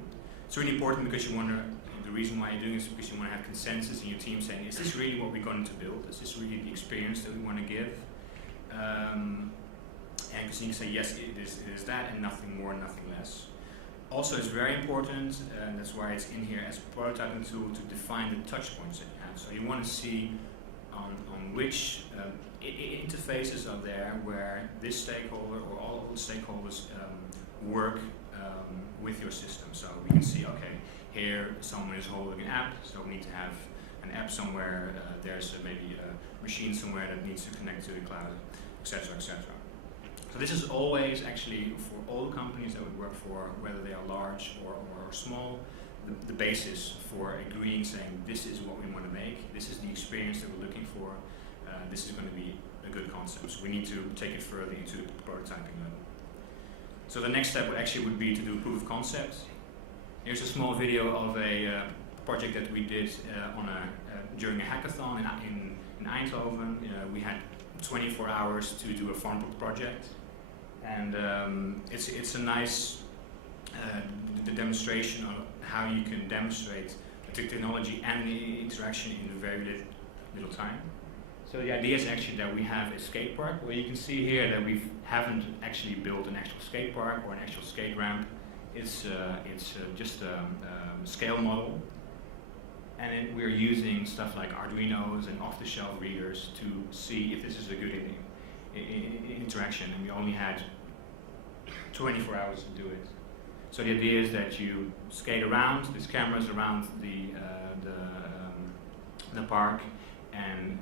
It's really important because you want to, the reason why you're doing this is because you want to have consensus in your team saying, is this really what we're going to build? Is this really the experience that we want to give? And because you can say, yes, it is that, and nothing more, nothing less. Also, it's very important, and that's why it's in here as a prototyping tool, to define the touch points that you have. So you want to see on which interfaces are there where this stakeholder or all the stakeholders work with your system. So we can see, okay, here someone is holding an app, so we need to have an app somewhere, there's maybe a machine somewhere that needs to connect to the cloud, etc., etc. So this is always actually for all the companies that we work for, whether they are large or small, the basis for agreeing, saying this is what we want to make, this is the experience that we're looking for, this is going to be a good concept. So we need to take it further into the prototyping level. So the next step would be to do a proof of concept. Here's a small video of a project that we did during a hackathon in Eindhoven. We had 24 hours to do a farm project, and it's a nice demonstration of how you can demonstrate the technology and the interaction in a very little time. So the idea is actually that we have a skate park, where you can see here that we haven't actually built an actual skate park or an actual skate ramp. It's just a scale model, and then we're using stuff like Arduinos and off-the-shelf readers to see if this is a good interaction, and we only had 24 hours to do it. So the idea is that you skate around, there's cameras around the park, and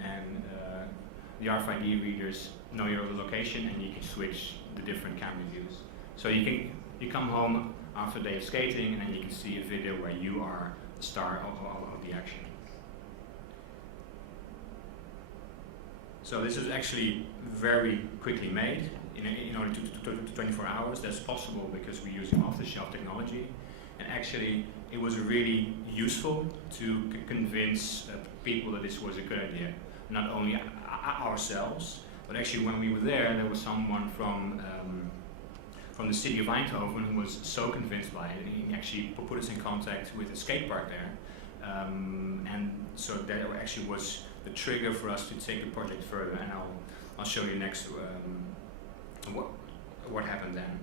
the RFID readers know your location, and you can switch the different camera views. So you come home after a day of skating, and then you can see a video where you are the star of the action. So this is actually very quickly made in only 24 hours. That's possible because we're using off-the-shelf technology. And actually, it was really useful to convince people that this was a good idea. Not only ourselves, but actually when we were there was someone from the city of Eindhoven who was so convinced by it, and he actually put us in contact with a skate park there. And so that actually was the trigger for us to take the project further, and I'll show you next what happened then.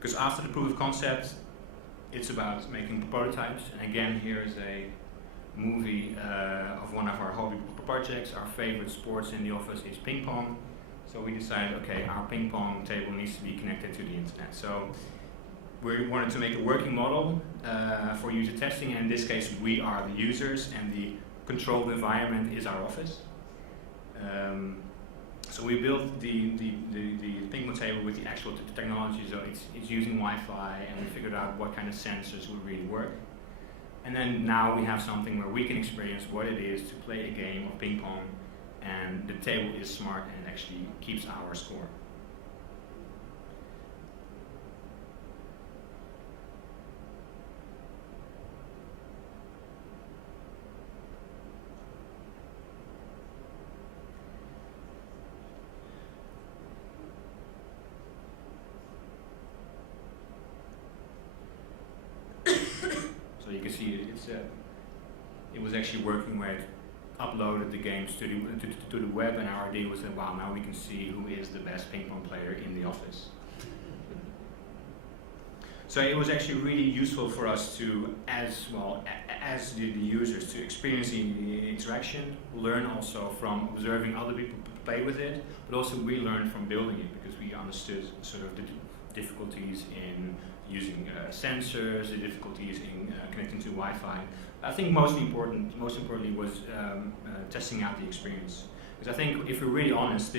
Because after the proof of concept, it's about making prototypes, and again here is a movie of one of our hobby projects. Our favorite sports in the office is ping pong, so we decided, okay, our ping pong table needs to be connected to the internet. So we wanted to make a working model for user testing, and in this case we are the users and the controlled environment is our office. So we built the ping pong table with the actual technology, so it's using Wi-Fi, and we figured out what kind of sensors would really work. And then now we have something where we can experience what it is to play a game of ping pong, and the table is smart and actually keeps our score. So you can see it was actually working where it uploaded the games to the web, and our idea was that, wow, now we can see who is the best ping pong player in the office. So it was actually really useful for us to, as the users, to experience the interaction, learn also from observing other people play with it, but also we learned from building it because we understood sort of the difficulties in using sensors, the difficulties in connecting to Wi-Fi. I think most importantly was testing out the experience. Because I think if we're really honest,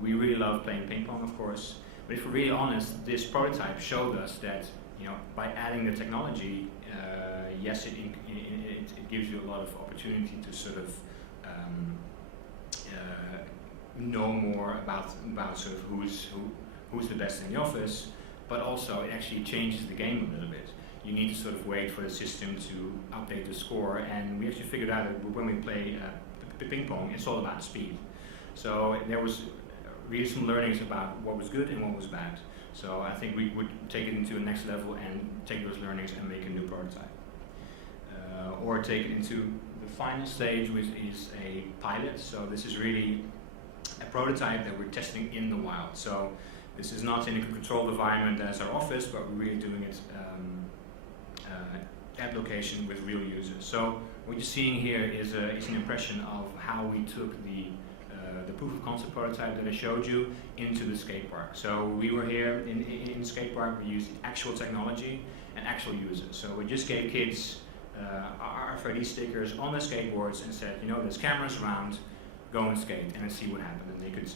we really love playing ping pong, of course, but if we're really honest, this prototype showed us that, you know, by adding the technology, yes, it gives you a lot of opportunity to sort of know more about sort of who's the best in the office, but also it actually changes the game a little bit. You need to sort of wait for the system to update the score, and we actually figured out that when we play ping pong, it's all about speed. So there was really some learnings about what was good and what was bad. So I think we would take it into a next level and take those learnings and make a new prototype. Or take it into the final stage, which is a pilot. So this is really a prototype that we're testing in the wild. So this is not in a controlled environment as our office, but we're really doing it at location with real users. So what you're seeing here is an impression of how we took the proof of concept prototype that I showed you into the skate park. So we were here in the skate park, we used the actual technology and actual users. So we just gave kids RFID stickers on their skateboards and said, you know, there's cameras around, go and skate and see what happened. And they could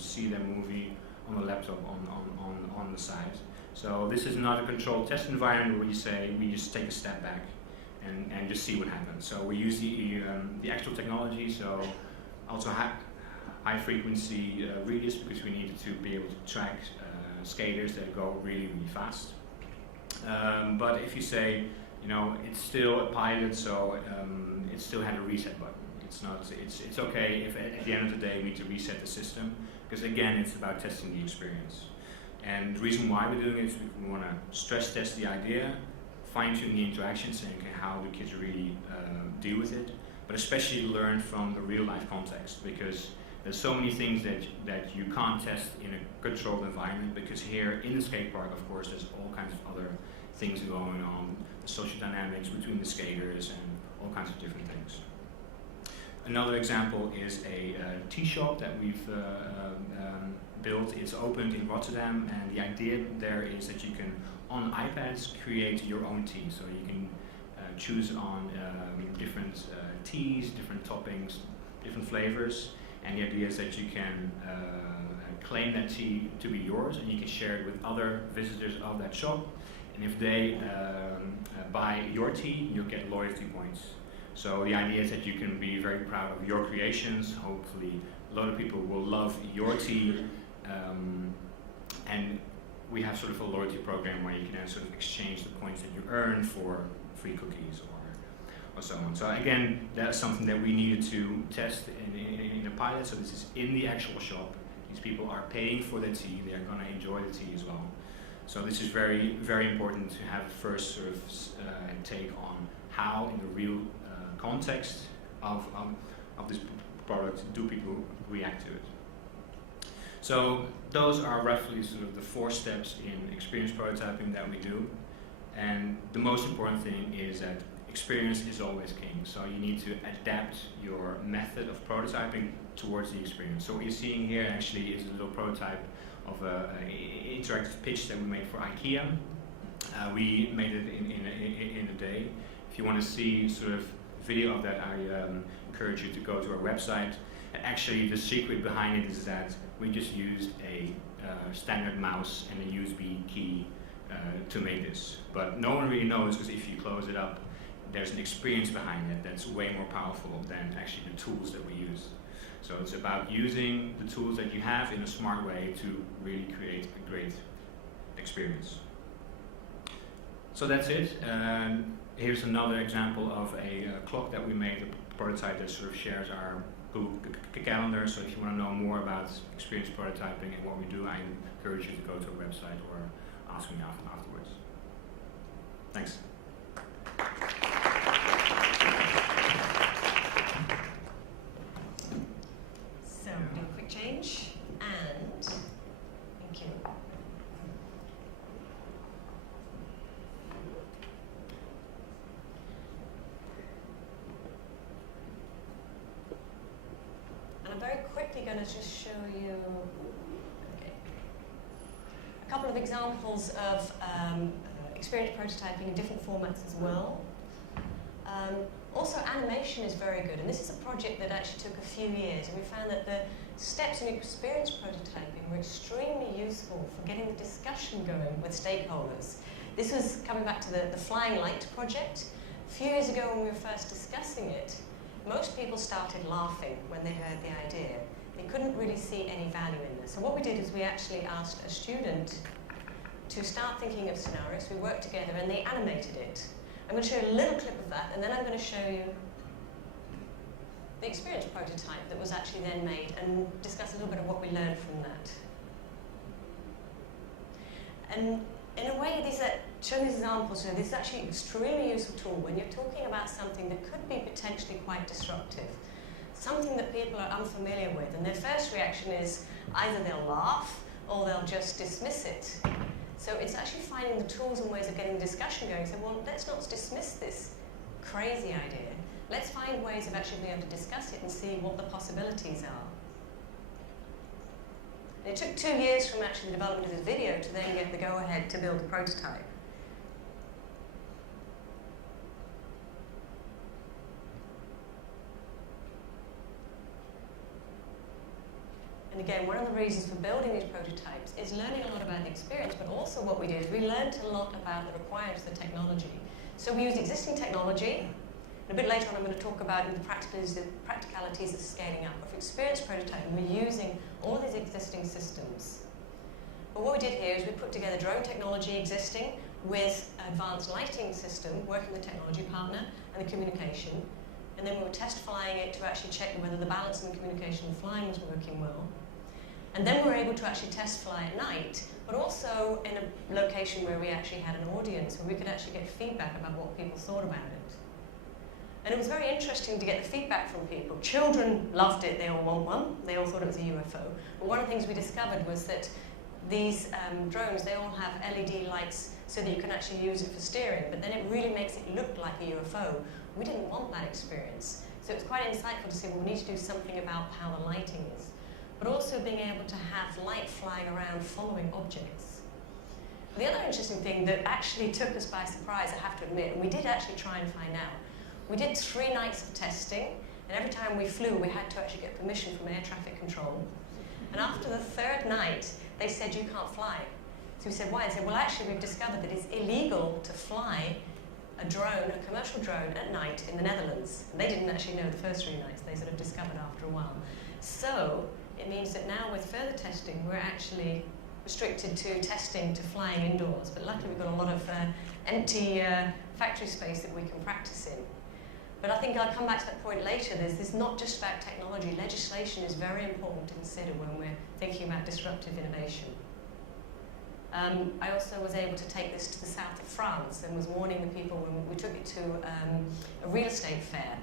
see their movie on the laptop on the side. So this is not a controlled test environment where you say we just take a step back and just see what happens. So we use the actual technology, so also high frequency readers, because we needed to be able to track skaters that go really, really fast. But if you say, you know, it's still a pilot, so it still had a reset button. It's okay if at the end of the day we need to reset the system, because again, it's about testing the experience. And the reason why we're doing it is we want to stress test the idea, fine-tune the interaction, saying okay, how do kids really deal with it, but especially learn from the real-life context, because there's so many things that you can't test in a controlled environment, because here in the skate park, of course, there's all kinds of other things going on, the social dynamics between the skaters and all kinds of different things. Another example is a tea shop that we've built. It's opened in Rotterdam, and the idea there is that you can, on iPads, create your own tea. So you can choose on different teas, different toppings, different flavors, and the idea is that you can claim that tea to be yours, and you can share it with other visitors of that shop. And if they buy your tea, you'll get loyalty points. So the idea is that you can be very proud of your creations. Hopefully a lot of people will love your tea. And we have sort of a loyalty program where you can then sort of exchange the points that you earn for free cookies or so on. So again, that's something that we needed to test in a pilot. So this is in the actual shop. These people are paying for their tea. They are going to enjoy the tea as well. So this is very, very important to have first sort of take on how, in the real context of this product, do people react to it. So those are roughly sort of the 4 steps in experience prototyping that we do. And the most important thing is that experience is always king. So you need to adapt your method of prototyping towards the experience. So what you're seeing here actually is a little prototype of an interactive pitch that we made for IKEA. We made it in a day. If you want to see sort of video of that, I encourage you to go to our website. And actually, the secret behind it is that we just used a standard mouse and a USB key to make this. But no one really knows, because if you close it up, there's an experience behind it that's way more powerful than actually the tools that we use. So it's about using the tools that you have in a smart way to really create a great experience. So that's it. Here's another example of a clock that we made, a prototype that sort of shares our Google Calendar. So if you want to know more about experience prototyping and what we do, I encourage you to go to our website or ask me afterwards. Thanks. So, do a quick change, and thank you. And I'm very quickly going to just show you a couple of examples of experience prototyping in different formats as well. Also, animation is very good, and this is a project that actually took a few years, and we found that the steps in experience prototyping were extremely useful for getting the discussion going with stakeholders. This was coming back to the Flying Light project. A few years ago when we were first discussing it, most people started laughing when they heard the idea. They couldn't really see any value in this. So what we did is we actually asked a student to start thinking of scenarios. We worked together and they animated it. I'm going to show you a little clip of that, and then I'm going to show you the experience prototype that was actually then made and discuss a little bit of what we learned from that. And in a way, showing these examples, this is actually an extremely useful tool when you're talking about something that could be potentially quite disruptive, something that people are unfamiliar with, and their first reaction is either they'll laugh or they'll just dismiss it. So it's actually finding the tools and ways of getting the discussion going. So, well, let's not dismiss this crazy idea. Let's find ways of actually being able to discuss it and see what the possibilities are. And it took 2 years from actually the development of this video to then get the go-ahead to build the prototype. And again, one of the reasons for building these prototypes is learning a lot about the experience, but also what we did is we learned a lot about the requirements of the technology. So we used existing technology, and a bit later on I'm going to talk about the practicalities of scaling up. But for experience prototyping, we're using all of these existing systems. But what we did here is we put together drone technology existing with advanced lighting system, working with the technology partner and the communication. And then we were test flying it to actually check whether the balance and the communication and flying was working well. And then we were able to actually test fly at night, but also in a location where we actually had an audience, where we could actually get feedback about what people thought about it. And it was very interesting to get the feedback from people. Children loved it, they all want one, they all thought it was a UFO. But one of the things we discovered was that these drones, they all have LED lights so that you can actually use it for steering, but then it really makes it look like a UFO. We didn't want that experience. So it was quite insightful to see, well, we need to do something about how the lighting is. But also being able to have light flying around following objects. The other interesting thing that actually took us by surprise, I have to admit, and we did actually try and find out, we did 3 nights of testing, and every time we flew, we had to actually get permission from air traffic control. And after the 3rd night, they said, you can't fly. So we said, why? They said, well, actually, we've discovered that it's illegal to fly a drone, a commercial drone at night in the Netherlands. They didn't actually know the first 3 nights, they sort of discovered after a while. So it means that now with further testing, we're actually restricted to testing to flying indoors, but luckily we've got a lot of empty factory space that we can practice in. But I think I'll come back to that point later. This is not just about technology. Legislation is very important to consider when we're thinking about disruptive innovation. I also was able to take this to the south of France and was warning the people when we took it to a real estate fair.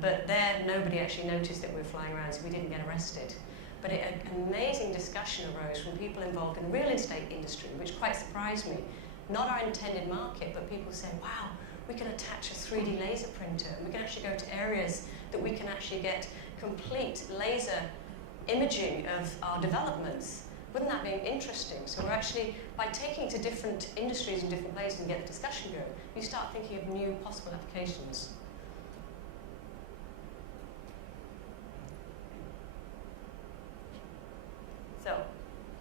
But there, nobody actually noticed that we were flying around, so we didn't get arrested. But an amazing discussion arose from people involved in the real estate industry, which quite surprised me. Not our intended market, but people saying, wow, we can attach a 3D laser printer, and we can actually go to areas that we can actually get complete laser imaging of our developments. Wouldn't that be interesting? So we're actually, by taking it to different industries and different places and get the discussion going, you start thinking of new possible applications. So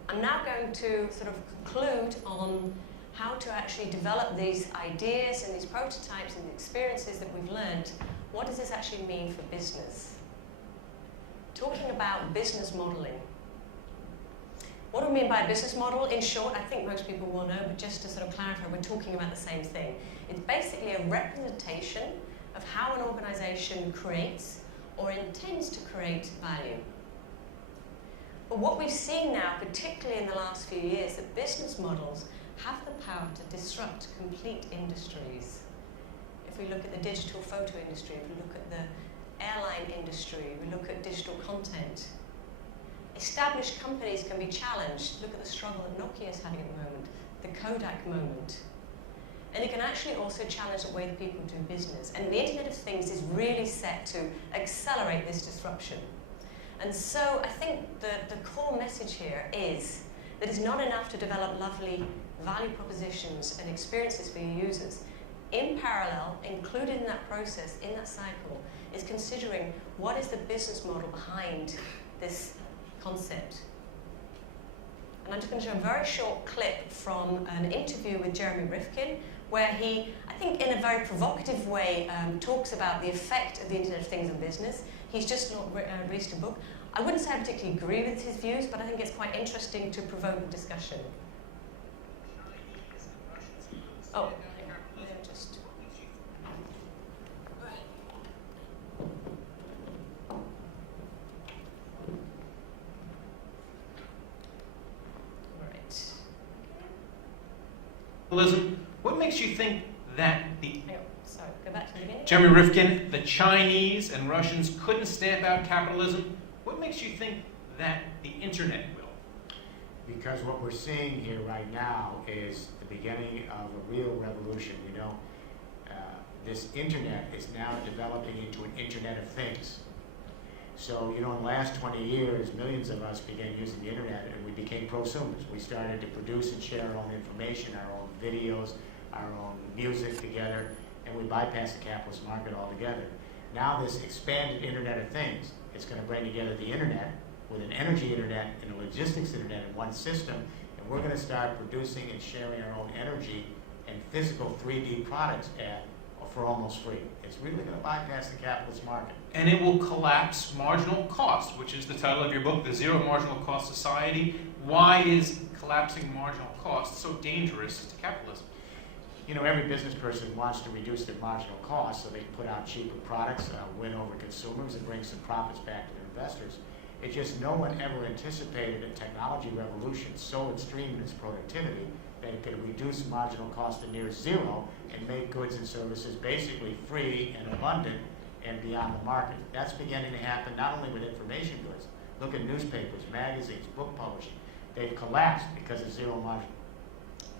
I'm now going to sort of conclude on how to actually develop these ideas and these prototypes and the experiences that we've learned. What does this actually mean for business? Talking about business modeling. What do we mean by a business model? In short, I think most people will know, but just to sort of clarify, we're talking about the same thing. It's basically a representation of how an organization creates or intends to create value. But what we've seen now, particularly in the last few years, that business models have the power to disrupt complete industries. If we look at the digital photo industry, if we look at the airline industry, we look at digital content. Established companies can be challenged. Look at the struggle that Nokia is having at the moment, the Kodak moment. And it can actually also challenge the way that people do business. And the Internet of Things is really set to accelerate this disruption. And so I think the core message here is that it's not enough to develop lovely value propositions and experiences for your users. In parallel, included in that process, in that cycle, is considering what is the business model behind this concept. And I'm just going to show a very short clip from an interview with Jeremy Rifkin, where he, I think in a very provocative way, talks about the effect of the Internet of Things on business. He's just released a book. I wouldn't say I particularly agree with his views, but I think it's quite interesting to provoke a discussion. Oh, just. Right. Capitalism. What makes you think that the Sorry, go back to the beginning. Jeremy Rifkin, the Chinese and Russians couldn't stamp out capitalism? What makes you think that the internet will? Because what we're seeing here right now is the beginning of a real revolution. You know, this internet is now developing into an Internet of Things. So, you know, in the last 20 years, millions of us began using the internet and we became prosumers. We started to produce and share our own information, our own videos, our own music together, and we bypassed the capitalist market altogether. Now this expanded Internet of Things, it's going to bring together the internet with an energy internet and a logistics internet in one system, and we're going to start producing and sharing our own energy and physical 3D products for almost free. It's really going to bypass the capitalist market. And it will collapse marginal cost, which is the title of your book, The Zero Marginal Cost Society. Why is collapsing marginal cost so dangerous to capitalism? You know, every business person wants to reduce their marginal costs so they can put out cheaper products, win over consumers, and bring some profits back to their investors. It's just no one ever anticipated a technology revolution so extreme in its productivity that it could reduce marginal cost to near zero and make goods and services basically free and abundant and beyond the market. That's beginning to happen not only with information goods. Look at newspapers, magazines, book publishing. They've collapsed because of zero margin.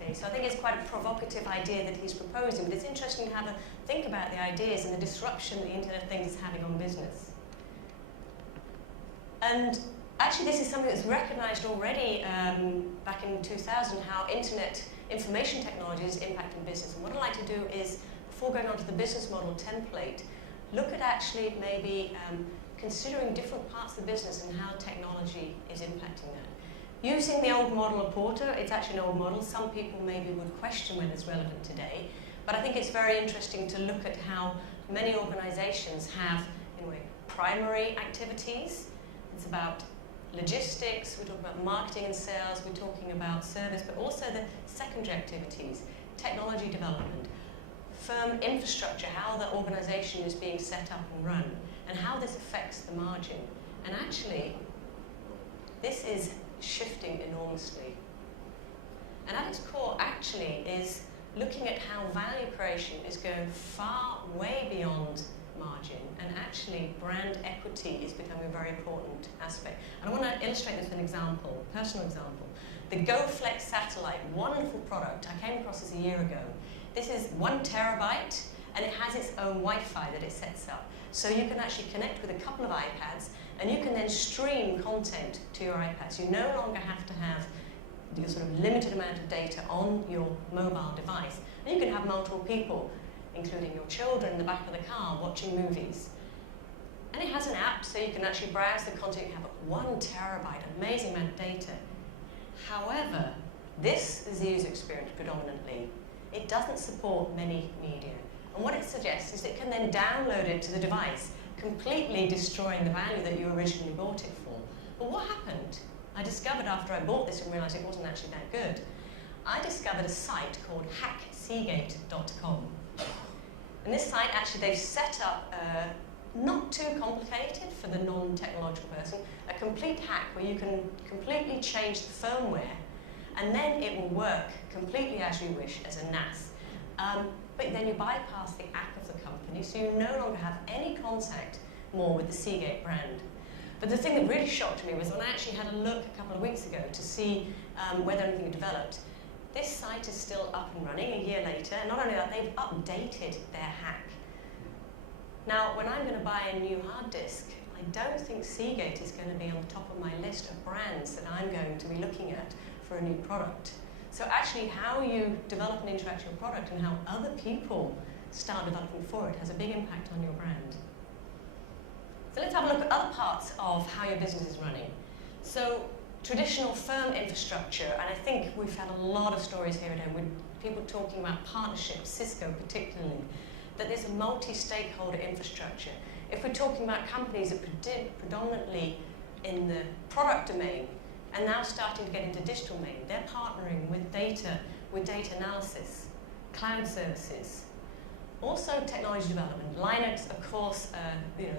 Okay, so I think it's quite a provocative idea that he's proposing, but it's interesting to have a think about the ideas and the disruption the Internet of Things is having on business. And actually this is something that's recognized already back in 2000, how internet information technology is impacting business. And what I'd like to do is, before going on to the business model template, look at actually maybe considering different parts of the business and how technology is impacting that. Using the old model of Porter, it's actually an old model. Some people maybe would question whether it's relevant today. But I think it's very interesting to look at how many organizations have, in a way, primary activities. It's about logistics, we're talking about marketing and sales, we're talking about service, but also the secondary activities, technology development, firm infrastructure, how the organization is being set up and run, and how this affects the margin. And actually, this is shifting enormously. And at its core, actually, is looking at how value creation is going far, way beyond margin, and actually brand equity is becoming a very important aspect. And I want to illustrate this with an example, personal example. The GoFlex satellite, wonderful product, I came across this a year ago. This is 1 terabyte, and it has its own Wi-Fi that it sets up. So you can actually connect with a couple of iPads, and you can then stream content to your iPads. You no longer have to have your sort of limited amount of data on your mobile device. And you can have multiple people, including your children in the back of the car, watching movies. And it has an app, so you can actually browse the content. You have 1 terabyte, amazing amount of data. However, this is the user experience predominantly. It doesn't support many media. And what it suggests is it can then download it to the device, completely destroying the value that you originally bought it for. But what happened? I discovered after I bought this and realized it wasn't actually that good. I discovered a site called hackseagate.com. And this site, actually, they've set up, not too complicated for the non-technological person, a complete hack where you can completely change the firmware, and then it will work completely as you wish as a NAS. But then you bypass the app of the company, so you no longer have any contact more with the Seagate brand. But the thing that really shocked me was when I actually had a look a couple of weeks ago to see whether anything had developed. This site is still up and running a year later, and not only that, they've updated their hack. Now, when I'm going to buy a new hard disk, I don't think Seagate is going to be on the top of my list of brands that I'm going to be looking at for a new product. So actually, how you develop an intellectual product and how other people start developing for it has a big impact on your brand. So let's have a look at other parts of how your business is running. So traditional firm infrastructure, and I think we've had a lot of stories here today with people talking about partnerships, Cisco particularly, that there's a multi-stakeholder infrastructure. If we're talking about companies that predominantly in the product domain and now starting to get into digital domain, they're partnering with data analysis, cloud services. Also technology development. Linux, of course,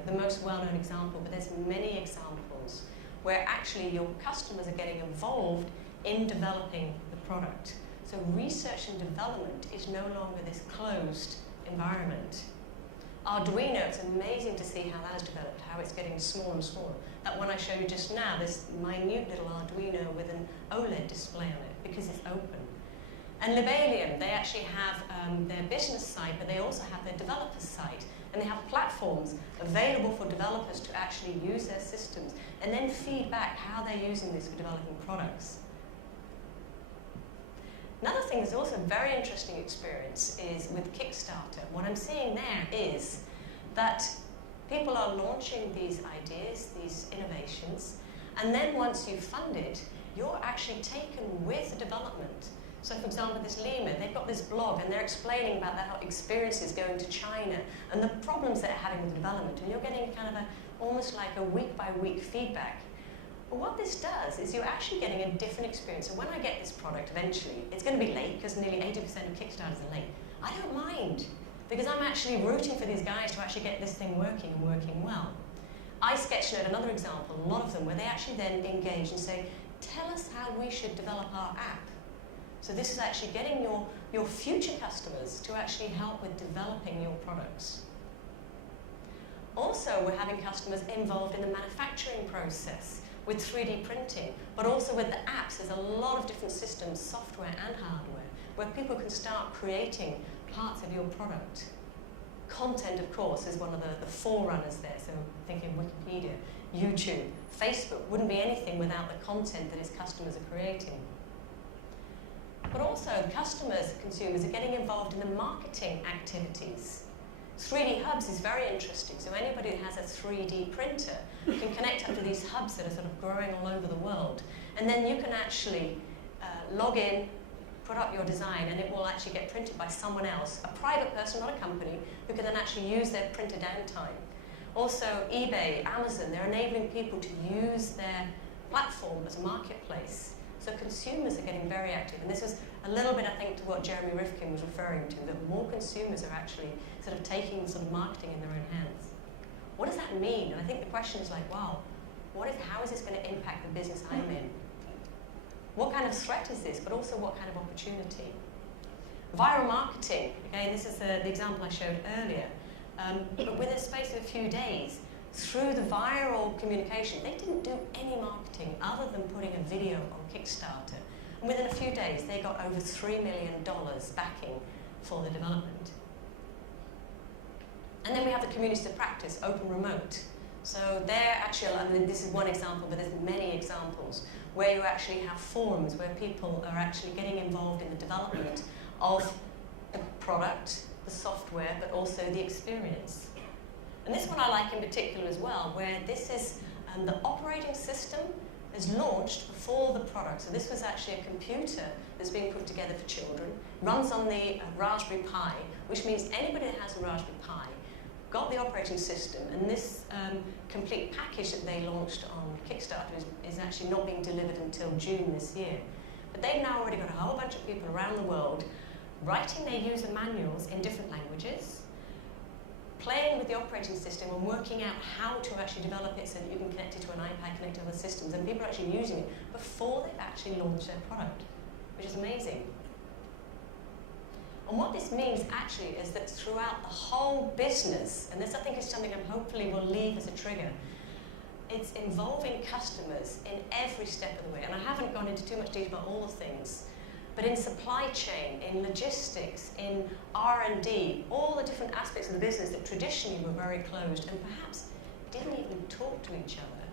the most well-known example, but there's many examples where actually your customers are getting involved in developing the product. So research and development is no longer this closed environment. Arduino, it's amazing to see how that has developed, how it's getting smaller and smaller. That one I showed you just now, this minute little Arduino with an OLED display on it because it's open. And Libelium, they actually have their business site, but they also have their developer site. And they have platforms available for developers to actually use their systems and then feed back how they're using this for developing products. Another thing that's also a very interesting experience is with Kickstarter. What I'm seeing there is that people are launching these ideas, these innovations, and then once you've funded, you're actually taken with the development. So for example, this Lima, they've got this blog and they're explaining about their experiences going to China and the problems they're having with development, and you're getting kind of almost like a week-by-week feedback. But what this does is you're actually getting a different experience. So when I get this product eventually, it's going to be late because nearly 80% of Kickstarters are late. I don't mind because I'm actually rooting for these guys to actually get this thing working and working well. iSketchnote, another example, a lot of them, where they actually then engage and say, tell us how we should develop our app. So this is actually getting your future customers to actually help with developing your products. Also, we're having customers involved in the manufacturing process with 3D printing, but also with the apps. There's a lot of different systems, software and hardware, where people can start creating parts of your product. Content, of course, is one of the forerunners there. So thinking Wikipedia, YouTube, Facebook wouldn't be anything without the content that its customers are creating. But also, customers, consumers, are getting involved in the marketing activities. 3D hubs is very interesting. So anybody that has a 3D printer can connect up to these hubs that are sort of growing all over the world. And then you can actually log in, put up your design and it will actually get printed by someone else, a private person, not a company, who can then actually use their printer downtime. Also, eBay, Amazon, they're enabling people to use their platform as a marketplace. So consumers are getting very active. And this is a little bit, I think, to what Jeremy Rifkin was referring to, that more consumers are actually sort of taking sort of marketing in their own hands. What does that mean? And I think the question is like, wow, how is this going to impact the business I'm in? What kind of threat is this, but also what kind of opportunity? Viral marketing, again, this is the example I showed earlier. But within the space of a few days, through the viral communication, they didn't do any marketing other than putting a video on Kickstarter. And within a few days, they got over $3 million backing for the development. And then we have the communities of practice, open remote. So they're actually, I mean, this is one example, but there's many examples where you actually have forums where people are actually getting involved in the development of the product, the software, but also the experience. And this one I like in particular as well, where this is the operating system is launched before the product. So this was actually a computer that's being put together for children, runs on the Raspberry Pi, which means anybody that has a Raspberry Pi got the operating system, and this complete package that they launched on Kickstarter is actually not being delivered until June this year. But they've now already got a whole bunch of people around the world writing their user manuals in different languages, playing with the operating system and working out how to actually develop it so that you can connect it to an iPad, connect to other systems, and people are actually using it before they've actually launched their product, which is amazing. And what this means actually is that throughout the whole business, and this I think is something that hopefully will leave as a trigger, it's involving customers in every step of the way. And I haven't gone into too much detail about all the things, but in supply chain, in logistics, in R&D, all the different aspects of the business that traditionally were very closed and perhaps didn't even talk to each other.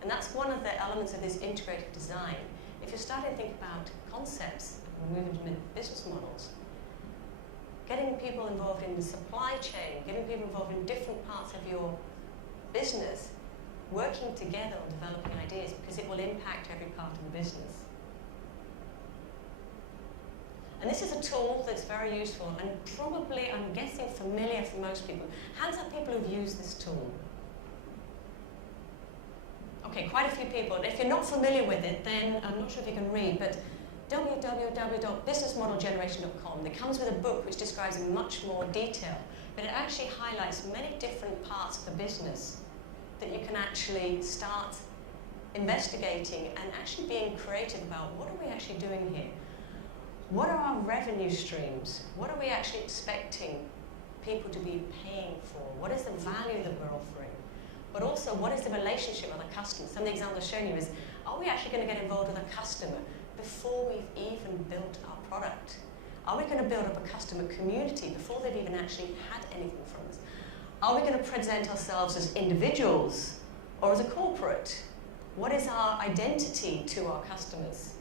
And that's one of the elements of this integrated design. If you're starting to think about concepts, we're moving to business models, getting people involved in the supply chain, getting people involved in different parts of your business, working together on developing ideas, because it will impact every part of the business. And this is a tool that's very useful and probably, I'm guessing, familiar for most people. Hands up people who've used this tool. Okay, quite a few people. If you're not familiar with it, then I'm not sure if you can read, but www.businessmodelgeneration.com. It comes with a book which describes in much more detail, but it actually highlights many different parts of the business that you can actually start investigating and actually being creative about what are we actually doing here? What are our revenue streams? What are we actually expecting people to be paying for? What is the value that we're offering? But also, what is the relationship with our customers? Some of the examples I've shown you is, are we actually going to get involved with a customer before we've even built our product? Are we going to build up a customer community before they've even actually had anything from us? Are we going to present ourselves as individuals or as a corporate? What is our identity to our customers?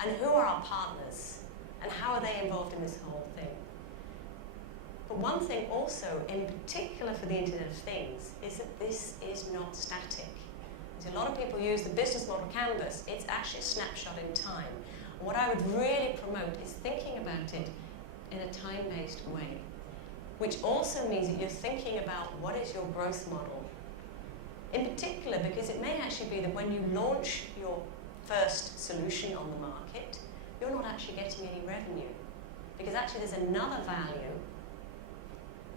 And who are our partners? And how are they involved in this whole thing? But one thing also, in particular for the Internet of Things, is that this is not static. A lot of people use the business model canvas. It's actually a snapshot in time. And what I would really promote is thinking about it in a time-based way, which also means that you're thinking about what is your growth model. In particular, because it may actually be that when you launch your first solution on the market, you're not actually getting any revenue. Because actually there's another value.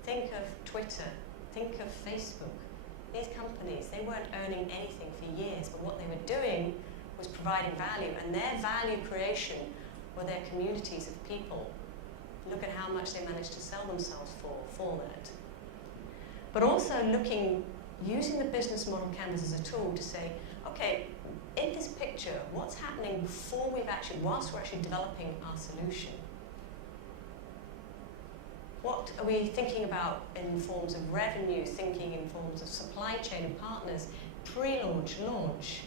Think of Twitter, think of Facebook. These companies, they weren't earning anything for years, but what they were doing was providing value, and their value creation were their communities of people. Look at how much they managed to sell themselves for that. But also using the business model canvas as a tool to say, okay, in this picture, what's happening before whilst we're actually developing our solution? What are we thinking about in forms of revenue, thinking in forms of supply chain and partners, pre-launch, launch?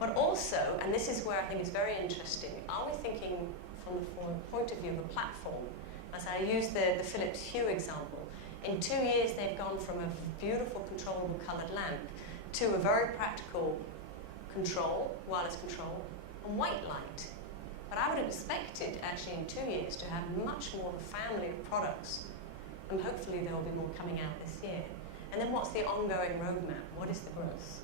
But also, and this is where I think it's very interesting, are we thinking from the point of view of a platform? As I use the Philips Hue example, in 2 years they've gone from a beautiful controllable coloured lamp to a very practical control, wireless control, and white light. But I would have expected, actually, in 2 years to have much more of a family of products. And hopefully there will be more coming out this year. And then what's the ongoing roadmap? What is the growth?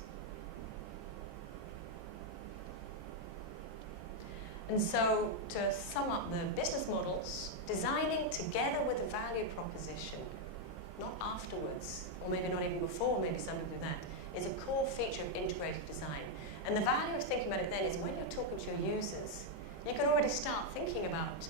And so, to sum up the business models, designing together with a value proposition, not afterwards, or maybe not even before, maybe some do that, is a core feature of integrated design. And the value of thinking about it then is when you're talking to your users, you can already start thinking about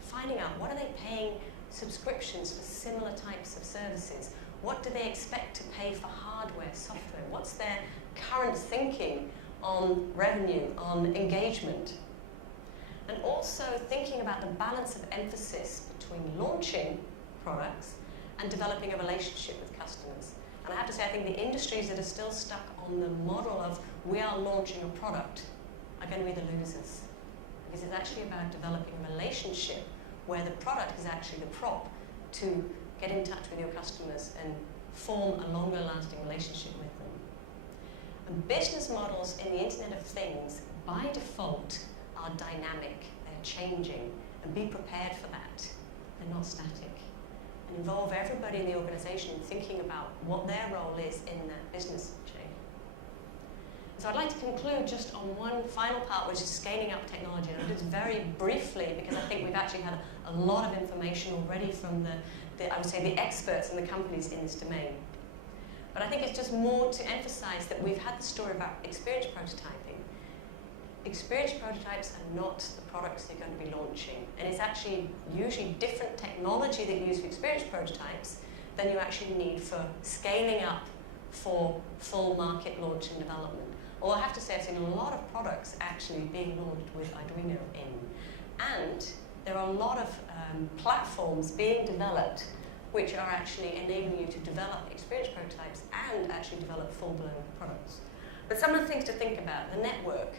finding out what are they paying subscriptions for similar types of services. What do they expect to pay for hardware, software? What's their current thinking on revenue, on engagement? And also thinking about the balance of emphasis between launching products and developing a relationship with customers. And I have to say, I think the industries that are still stuck on the model of we are launching a product are going to be the losers. Because it's actually about developing a relationship where the product is actually the prop to get in touch with your customers and form a longer lasting relationship with them. And business models in the Internet of Things, by default, are dynamic, they're changing, and be prepared for that. They're not static. And involve everybody in the organization in thinking about what their role is in that business chain. So I'd like to conclude just on one final part, which is scaling up technology. And I'll do this very briefly because I think we've actually had a lot of information already from I would say, the experts and the companies in this domain. But I think it's just more to emphasize that we've had the story about experience prototyping. Experience prototypes are not the products you're going to be launching. And it's actually usually different technology that you use for experience prototypes than you actually need for scaling up for full market launch and development. Although I have to say I've seen a lot of products actually being launched with Arduino in. And there are a lot of platforms being developed which are actually enabling you to develop experience prototypes and actually develop full-blown products. But some of the things to think about, the network,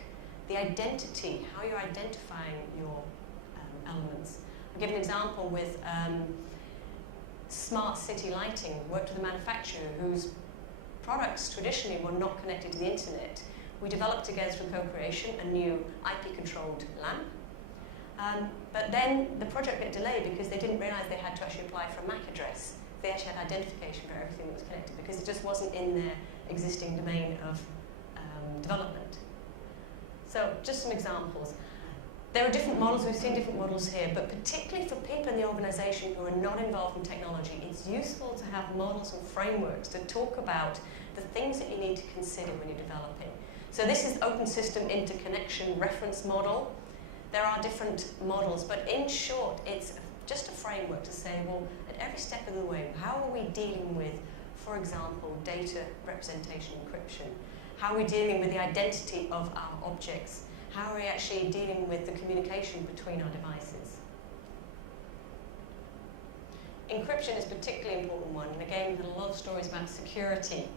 the identity, how you're identifying your elements. I'll give an example with smart city lighting. Worked with a manufacturer whose products traditionally were not connected to the internet. We developed together through co-creation a new IP-controlled lamp. But then the project got delayed because they didn't realize they had to actually apply for a MAC address. They actually had identification for everything that was connected because it just wasn't in their existing domain of development. So just some examples. There are different models, we've seen different models here, but particularly for people in the organization who are not involved in technology, it's useful to have models and frameworks to talk about the things that you need to consider when you're developing. So this is Open System Interconnection Reference Model. There are different models, but in short, it's just a framework to say, well, at every step of the way, how are we dealing with, for example, data representation encryption? How are we dealing with the identity of our objects? How are we actually dealing with the communication between our devices? Encryption is a particularly important one, and again, we've had a lot of stories about security.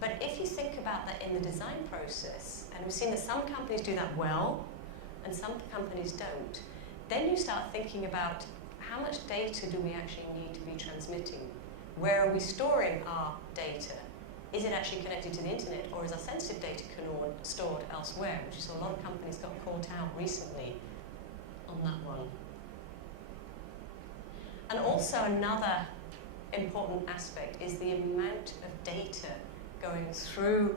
But if you think about that in the design process, and we've seen that some companies do that well, and some companies don't, then you start thinking about how much data do we actually need to be transmitting? Where are we storing our data? Is it actually connected to the internet, or is our sensitive data stored elsewhere? Which is a lot of companies got caught out recently on that one. And also another important aspect is the amount of data going through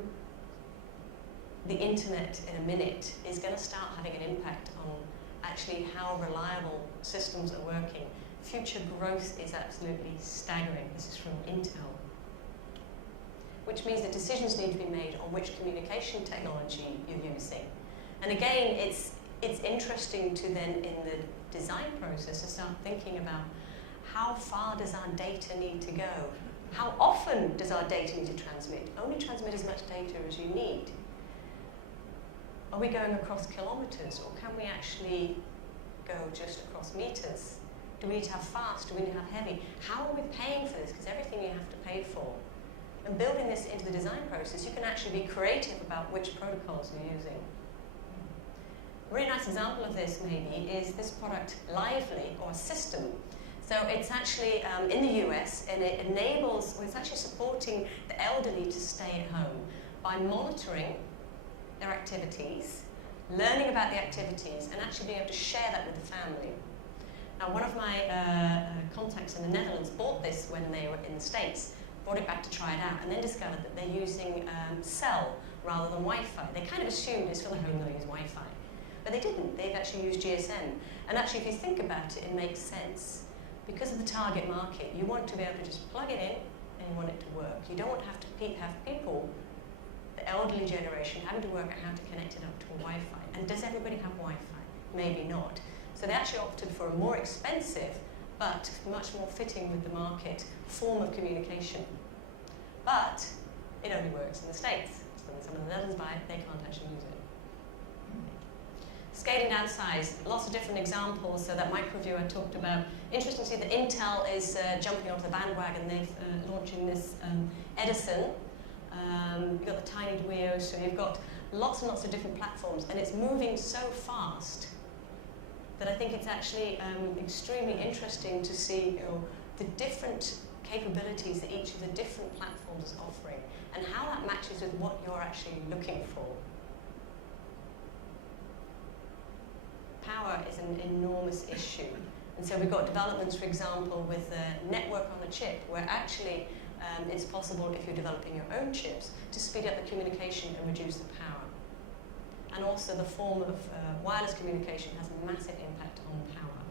the internet in a minute is going to start having an impact on actually how reliable systems are working. Future growth is absolutely staggering. This is from Intel. Which means that decisions need to be made on which communication technology you're using. And again, it's interesting to then, in the design process, to start thinking about how far does our data need to go? How often does our data need to transmit? Only transmit as much data as you need. Are we going across kilometers, or can we actually go just across meters? Do we need to have fast? Do we need to have heavy? How are we paying for this? Because everything you have to pay for. And building this into the design process, you can actually be creative about which protocols you're using. A really nice example of this, maybe, is this product, Lively, or System. So it's actually in the US, and it enables, well, it's actually supporting the elderly to stay at home by monitoring their activities learning about the activities, and actually being able to share that with the family. Now, one of my contacts in the Netherlands bought this when they were in the States, brought it back to try it out, and then discovered that they're using cell rather than Wi-Fi. They kind of assumed it's for the home, they'll use Wi-Fi. But they didn't. They've actually used GSM. And actually, if you think about it, it makes sense. Because of the target market, you want to be able to just plug it in and you want it to work. You don't want to have people, the elderly generation, having to work out how to connect it up to a Wi-Fi. And does everybody have Wi-Fi? Maybe not. So they actually opted for a more expensive, but much more fitting with the market form of communication. But it only works in the States. So when some of the Netherlands buy it, they can't actually use it. Scaling down size, lots of different examples. So that microview I talked about. Interesting to see that Intel is jumping off the bandwagon. They've launching this Edison. You've got the tiny Duo, so you've got lots and lots of different platforms, and it's moving so fast that I think it's actually extremely interesting to see the different capabilities that each of the different platforms is offering, and how that matches with what you're actually looking for. Power is an enormous issue. And so we've got developments, for example, with the network on a chip, where actually it's possible, if you're developing your own chips, to speed up the communication and reduce the power. And also the form of wireless communication has a massive impact on power.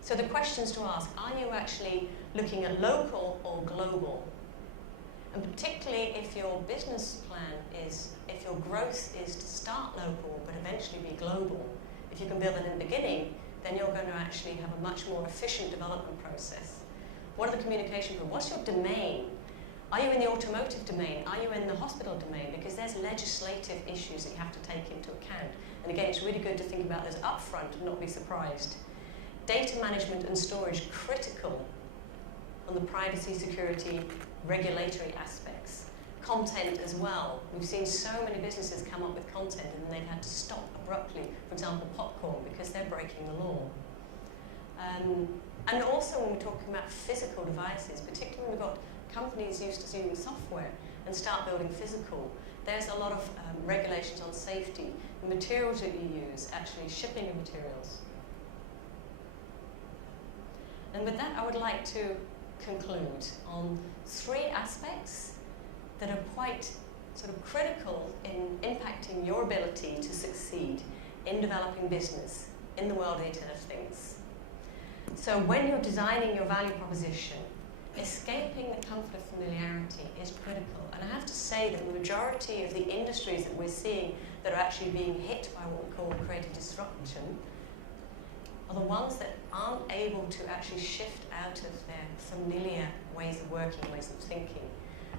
So the questions to ask, are you actually looking at local or global? And particularly if your business plan is, if your growth is to start local but eventually be global, if you can build it in the beginning, then you're going to actually have a much more efficient development process. What are the communication groups? What's your domain? Are you in the automotive domain? Are you in the hospital domain? Because there's legislative issues that you have to take into account. And again, it's really good to think about those up front and not be surprised. Data management and storage, critical on the privacy, security, regulatory aspects. Content as well. We've seen so many businesses come up with content and they've had to stop abruptly, for example, popcorn, because they're breaking the law. And also when we're talking about physical devices, particularly when we've got companies used to using software and start building physical, there's a lot of regulations on safety, the materials that you use, actually shipping of materials. And with that, I would like to conclude on 3 aspects that are quite sort of critical in impacting your ability to succeed in developing business in the world of the Internet of Things. So when you're designing your value proposition, escaping the comfort of familiarity is critical. And I have to say that the majority of the industries that we're seeing that are actually being hit by what we call creative disruption are the ones that aren't able to actually shift out of their familiar ways of working, ways of thinking.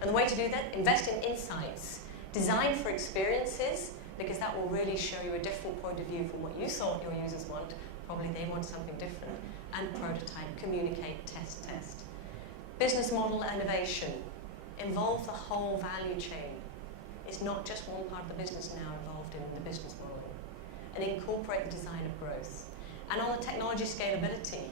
And the way to do that, invest in insights. Design for experiences, because that will really show you a different point of view from what you thought your users want. Probably they want something different. And prototype, communicate, test. Business model innovation. Involve the whole value chain. It's not just one part of the business now involved in the business modeling. And incorporate the design of growth. And on the technology scalability,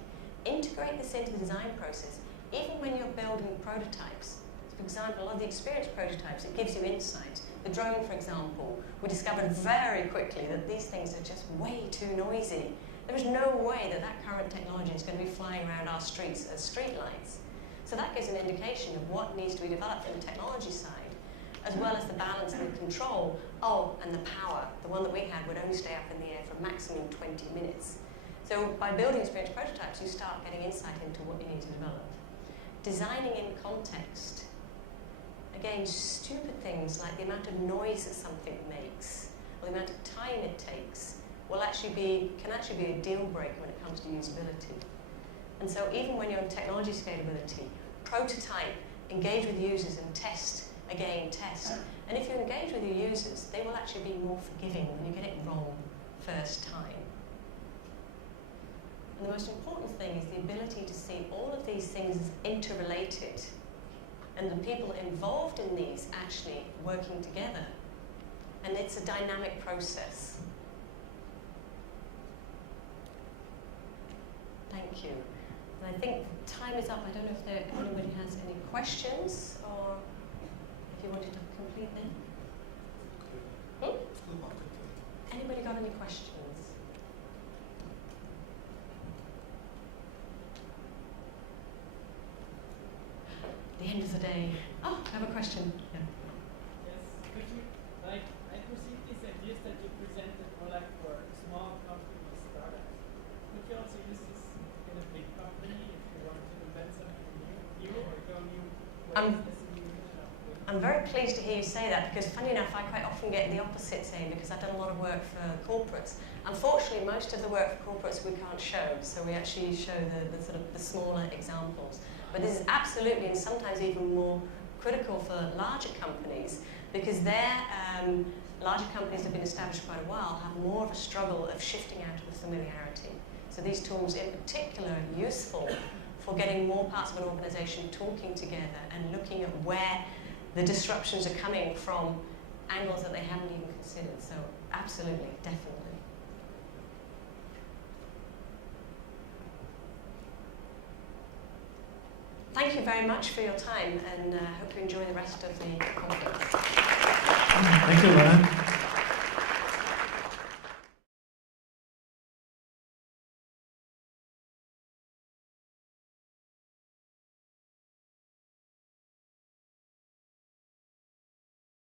integrate this into the design process, even when you're building prototypes. For example, a lot of the experience prototypes, it gives you insight. The drone, for example, we discovered very quickly that these things are just way too noisy. There is no way that that current technology is going to be flying around our streets as street lights. So that gives an indication of what needs to be developed on the technology side, as well as the balance and the control. Oh, and the power. The one that we had would only stay up in the air for maximum 20 minutes. So by building experience prototypes, you start getting insight into what you need to develop. Designing in context. Again, stupid things like the amount of noise that something makes, or the amount of time it takes, can actually be a deal breaker when it comes to usability. And so even when you're on technology scalability, prototype, engage with users and test. Again, test. And if you engage with your users, they will actually be more forgiving when you get it wrong first time. And the most important thing is the ability to see all of these things as interrelated, and the people involved in these actually working together. And it's a dynamic process. Thank you. And I think time is up. I don't know if anybody has any questions, or if if you wanted to complete then. Anybody got any questions? The end of the day. Oh, I have a question. Yeah. Yes, could you, like, I perceive these ideas that you presented more like for small companies, startups. Could you also use this in a big company if you want to invent something new or go new ways as a new I'm very pleased to hear you say that because, funny enough, I quite often get the opposite saying because I've done a lot of work for corporates. Unfortunately, most of the work for corporates we can't show, so we actually show the sort of the smaller examples. But this is absolutely and sometimes even more critical for larger companies because their larger companies that have been established quite a while have more of a struggle of shifting out of the familiarity. So these tools in particular are useful for getting more parts of an organization talking together and looking at where the disruptions are coming from angles that they haven't even considered. So absolutely, definitely. Thank you very much for your time and hope you enjoy the rest of the conference. Thank you, Lorna.